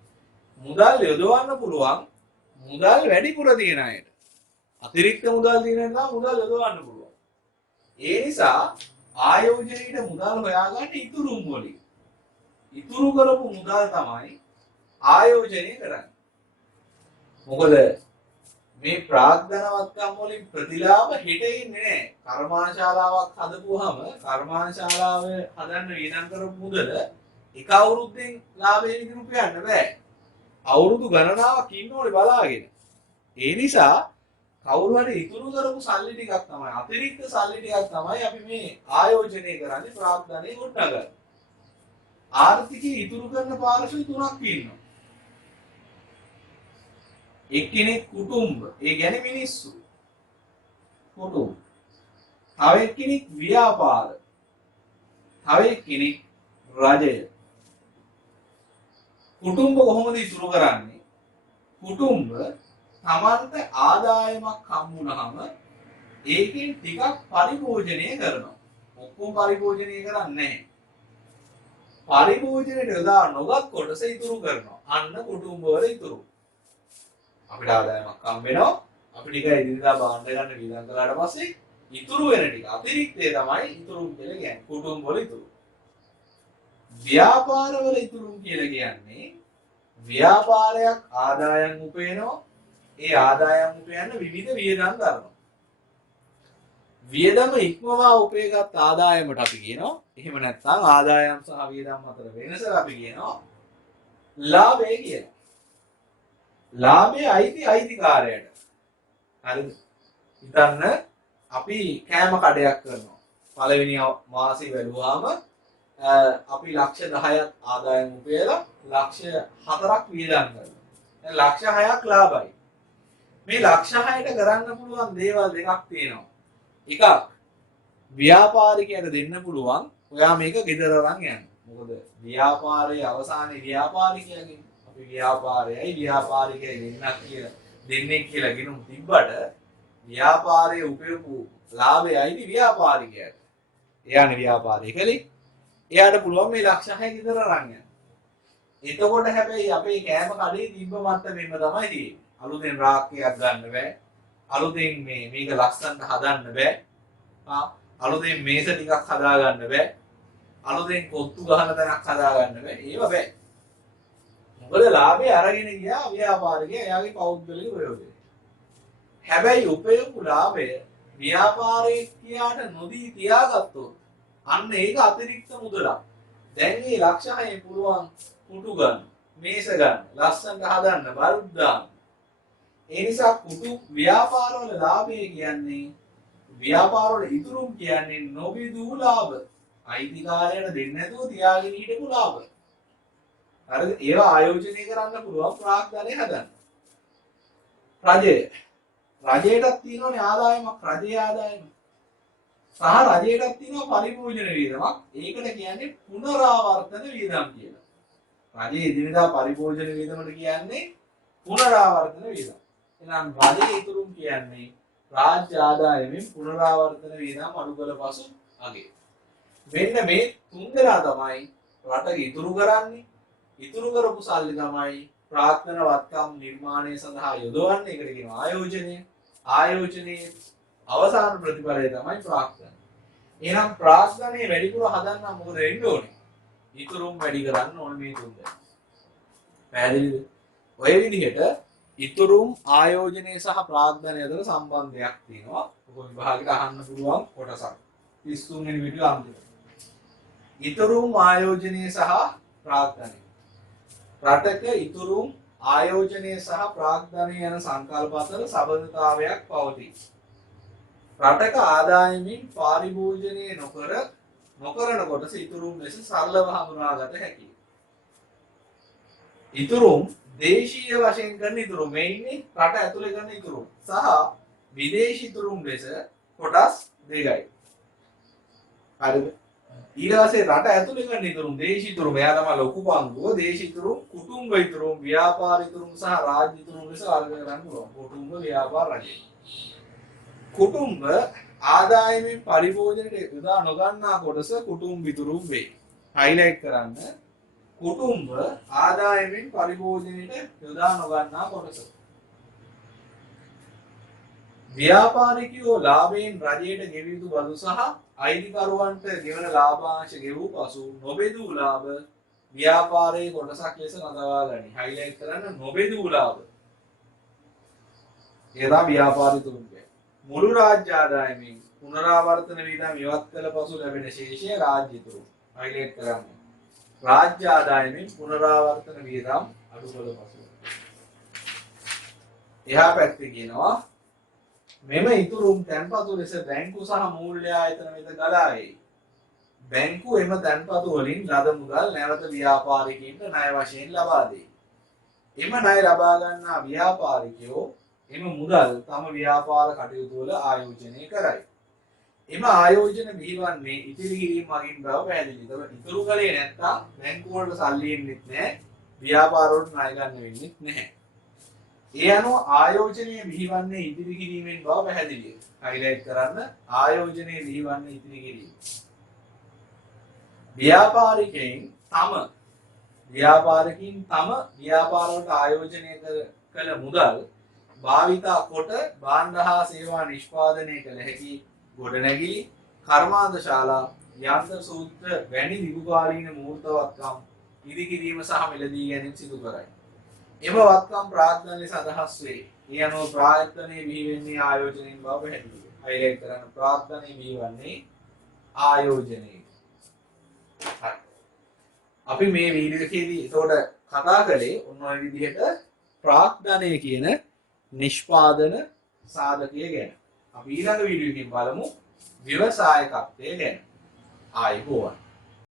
මුදල් යොදවන්න පුළුවන් මුදල් වැඩිපුර තියෙන අයට. අතිරික්ත මුදල් තියෙන නම් මුදල් යොදවන්න පුළුවන්. ඒ නිසා ආයෝජනයේට මුදල් හොයාගන්න ඉතුරුම් වලින්. ඉතුරු කරපු මුදල් තමයි ආයෝජනය කරන්නේ. මොකද මේ ප්‍රාග්ධනවත්කම් වලින් ප්‍රතිලාභ හෙට ඉන්නේ නැහැ. කර්මාන්තශාලාවක් හදපුවාම කර්මාන්තශාලාවේ හදන්න වියදම් කරපු මුදල එක අවුරුද්දෙන් ලාභයෙන් ඉදිරි උපයන්න බෑ. අවුරුදු ගණනාවක් ඉන්න ඕනේ බලාගෙන. ඒ නිසා කවුරු හරි ඉතුරු කරපු සල්ලි ටිකක් තමයි අතිරික්ත සල්ලි ටිකක් තමයි අපි මේ ආයෝජනය කරන්නේ ප්‍රාග්ධනයේ ගොඩනගන්න. ආර්ථිකයේ ඉතුරු කරන පාර්ශ්ව තුනක් ඉන්නවා. එක්කෙනෙක් කුටුම්බ, ඒ කියන්නේ මිනිස්සු. කුටුම්බ. තව එක්කෙනෙක් ව්‍යාපාර. තව එක්කෙනෙක් රජය. කුටුම්බ කොහොමද ඉතුරු කරන්නේ? කුටුම්බ තමන්ට ආදායමක් හම්බුනහම ඒකෙන් ටිකක් පරිභෝජනය කරනවා. ඔක්කොම පරිභෝජනය කරන්නේ නැහැ. පරිභෝජනයට යොදා නොගත් කොටස ඉතුරු කරනවා. අන්න කුටුම්බ වල ඉතුරු. අපිට ආදායමක් හම්බ වෙනවා. අපි ටික එදිනදා භාණ්ඩ ගන්න වියදම් කළාට පස්සේ ඉතුරු වෙන ටික අතිරික්තය තමයි ඉතුරු කියලා කියන්නේ. කුටුම්බ වල ඉතුරු. ව්‍යාපාරවල ඉතුරු කියලා කියන්නේ ව්‍යාපාරයක් ආදායම් උපයනවා. ඒ ආදායම් උපයන විවිධ වියදම් කරනවා. වියදම ඉක්මවා උපයගත් ආදායමට අපි කියනවා. එහෙම නැත්නම් ආදායම් සහ වියදම් අතර වෙනස අපි කියනවා ලාභය කියලා. ලාභයේ අයිතිකාරයට. හරිද? හිතන්න අපි කෑම කඩයක් කරනවා. පළවෙනි මාසේ වැළුවාම අපි ලක්ෂ 10ක් ආදායම් උපයලා ලක්ෂ 4ක් වියදම් කරනවා. දැන් ලක්ෂ 6ක් ලාභයි. මේ ලක්ෂ 6ට කරන්න පුළුවන් දේවල් දෙකක් තියෙනවා. එකක් ව්‍යාපාරිකයට දෙන්න පුළුවන් ඔයා මේක ගෙදර අරන් යන්න. මොකද ව්‍යාපාරයේ අවසානයේ ව්‍යාපාරිකයගේ අපි ව්‍යාපාරයයි ව්‍යාපාරිකයයි දෙන්නේ කියලා ගිනුම් තිබ්බට ව්‍යාපාරයේ උපයපු ලාභයයි ව්‍යාපාරිකයට. එයානේ ව්‍යාපාරය කළේ. එයාට පුළුවන් මේ ලක්ෂ 6 ගෙදර අරන් යන්න. එතකොට හැබැයි අපේ කෑම කඩේ තිබ්බ මට්ටමෙම තමයි තියෙන්නේ. අලුතෙන් රාක්කයක් ගන්න බෑ. අලුතෙන් මේක ලස්සනට හදන්න බෑ. අලුතෙන් මේස ටිකක් හදා ගන්න බෑ. අලුතෙන් කොත්තු ගහන තැනක් හදා ගන්න බෑ. ඒව බෑ. මොකද ලාභය අරගෙන ගියා ව්‍යාපාරිකයා එයාගේ පෞද්ගලික ප්‍රයෝජනය. හැබැයි උපයපු ලාභය ව්‍යාපාරයේ කියාට නොදී තියාගත්තොත් අන්න ඒක අතිරික්ත මුදලක්. දැන් මේ ලක්ෂ 6 පුළුවන් කුටු ගන්න, මේස ගන්න, ලස්සනට හදන්න, බල්බ් දාන්න, ඒ නිසා කුටු ව්‍යාපාරවල ලාභය කියන්නේ ව්‍යාපාරවල ඉතුරුම් කියන්නේ නොබිදූ ලාභ. අයිතිකාරයට දෙන්නේ නැතුව තියාගෙන හිටපු ලාභ. හරිද? ඒවා ආයෝජනය කරන්න පුළුවන් ප්‍රාග්ධනය හදන්න. රජයටත් තියෙනවනේ ආදායමක්, රජයේ ආදායම. සහ රජයටත් තියෙනවා පරිභෝජන වියදමක්. ඒකට කියන්නේ පුනරාවර්තන වියදම් කියලා. රජයේ එදිනෙදා පරිභෝජන වියදමට කියන්නේ පුනරාවර්තන වියදම්. එහෙනම් රජයේ ඉතුරුම් කියන්නේ රාජ්‍ය ආදායමෙන් පුනරාවර්තන වියදම් අඩු කළ පසු අගේ. මෙන්න මේ තුන් දෙනා තමයි රට ඉතුරු කරන්නේ. ඉතුරු කරපු සල්ලි තමයි ප්‍රාර්ථන වත්කම් නිර්මාණය සඳහා යොදවන්නේ. ඒකට කියනවා ආයෝජනය. ආයෝජනයේ අවසාන ප්‍රතිඵලය තමයි ප්‍රාර්ථන. එහෙනම් ප්‍රාර්ථනයේ වැඩිපුර හදන්න මොකද වෙන්න ඕනේ? ඉතුරුම් වැඩි කරන්න ඕනේ මේ තුන් දෙනා. පැහැදිලිද? ඔය විදිහට ඉතුරුම් ආයෝජනය සහ ප්‍රාර්ථනය අතර සම්බන්ධයක් තියෙනවා. ඔක විභාගෙට අහන්න පුළුවන් කොටසක්. 33 වෙනි වීඩියෝ අන්තිම. ඉතුරුම් ආයෝජනය සහ ප්‍රාර්ථනය. රටක ඉතුරුම් ආයෝජනය සහ ප්‍රාග්ධනය යන සංකල්ප අතර සබඳතාවයක් පවතී. රටක ආදායමින් පාරිභෝජනය නොකරන කොටස ඉතුරුම් ලෙස සරලව හඳුනාගත හැකියි. ඉතුරුම් දේශීය වශයෙන් කරන ඉතුරුම් මේ ඉන්නේ රට ඇතුලේ කරන ඉතුරුම් සහ විදේශී ඉතුරුම් ලෙස කොටස් දෙකයි. හරිද? ඊට පස්සේ රට ඇතුලේ කරන ඉතුරුම් දේශීය ඉතුරුම් එයා තමයි ලොකු පංගුව. දේශීය ඉතුරුම්, කුටුම්බ ඉතුරුම්, ව්‍යාපාර ඉතුරුම් සහ රාජ්‍ය ඉතුරුම් ලෙස වර්ග කරන්න පුළුවන්. කුටුම්බ, ව්‍යාපාර, රජය. කුටුම්බ ආදායමෙන් පරිභෝජනයට යොදා නොගන්නා කොටස කුටුම්බ ඉතුරුම් වේ. හයිලයිට් කරන්න. කුටුම්බ ආදායමෙන් පරිභෝජනයට යොදා නොගන්නා කොටස. ව්‍යාපාරිකයෝ ලාභයෙන් රජයට ගෙවිය යුතු බදු සහ අයිතිකරුවන්ට ගෙවන ලාභාංශ ගෙවූ පසු නොබෙදූ ලාභ ව්‍යාපාරයේ කොටසක් ලෙස නඳවා ගනී. හයිලයිට් කරන්න නොබෙදූ ලාභ. ඒවා ව්‍යාපාර ඉතුරුම් වේ. මුළු රාජ්‍ය ආදායමෙන් පුනරාවර්තන වියදම් ඉවත් කළ පසු ලැබෙන ශේෂය රාජ්‍ය ඉතුරුම්. හයිලයිට් කරන්න. රාජ්‍ය ආදායමෙන් පුනරාවර්තන වියදම් අඩු කළ පසු. එහා පැත්තේ කියනවා මෙම ඉතුරුම් තැන්පතු ලෙස බැංකු සහ මූල්‍ය ආයතන වෙත ගලා එයි. බැංකු එම තැන්පතු වලින් ලද මුදල් නැවත ව්‍යාපාරිකයින්ට ණය වශයෙන් ලබා දෙයි. එම ණය ලබා ගන්නා ව්‍යාපාරිකයෝ එම මුදල් තම ව්‍යාපාර කටයුතු වල ආයෝජනය කරයි. එම ආයෝජන බිහිවන්නේ ඉතිරි කිරීම මගින් බව පැහැදිලි. ඒක ඉතුරු කලේ නැත්තම් බැංකු වලට සල්ලි එන්නෙත් නැහැ, ව්‍යාපාර වලට ණය ගන්න වෙන්නෙත් නැහැ. ඒ අනුව ආයෝජනයේ බිහිවන්නේ ඉදිරි කිරීමෙන් බව පැහැදිලියි. හයිලයිට් කරන්න ආයෝජනයේ බිහිවන්නේ ඉදිරි කිරීම. ව්‍යාපාරිකයින් තම ව්‍යාපාරවලට ආයෝජනය කළ මුදල් භාවිතා කොට භාණ්ඩ හා සේවා නිෂ්පාදනය කළ හැකි ගොඩනැගිලි, කර්මාන්තශාලා, යන්ත්‍ර සූත්‍ර වැනි දීර්ඝකාලීන මූර්තවත්කම් ඉදිරි කිරීම සහ මිලදී ගැනීම සිදු කරයි. එම වත්කම් ප්‍රාර්ථනයේ සඳහස් වේ. ඒ අනුව ප්‍රාර්ථනයේ බිහිවෙන්නේ ආයෝජනයෙන් බව පැහැදිලියි. හයිලයිට් කරන්න ප්‍රාර්ථනයේ බිහිවන්නේ ආයෝජනයෙන්. හරි. අපි මේ වීඩියෝ එකේදී ඒතකොට කතා කළේ ඔන්න ඔය විදිහට ප්‍රාර්ථනය කියන නිෂ්පාදන සාධකය ගැන. අපි ඊළඟ වීඩියෝ එකකින් බලමු ව්‍යවසායකත්වය ගැන. ආයුබෝවන්.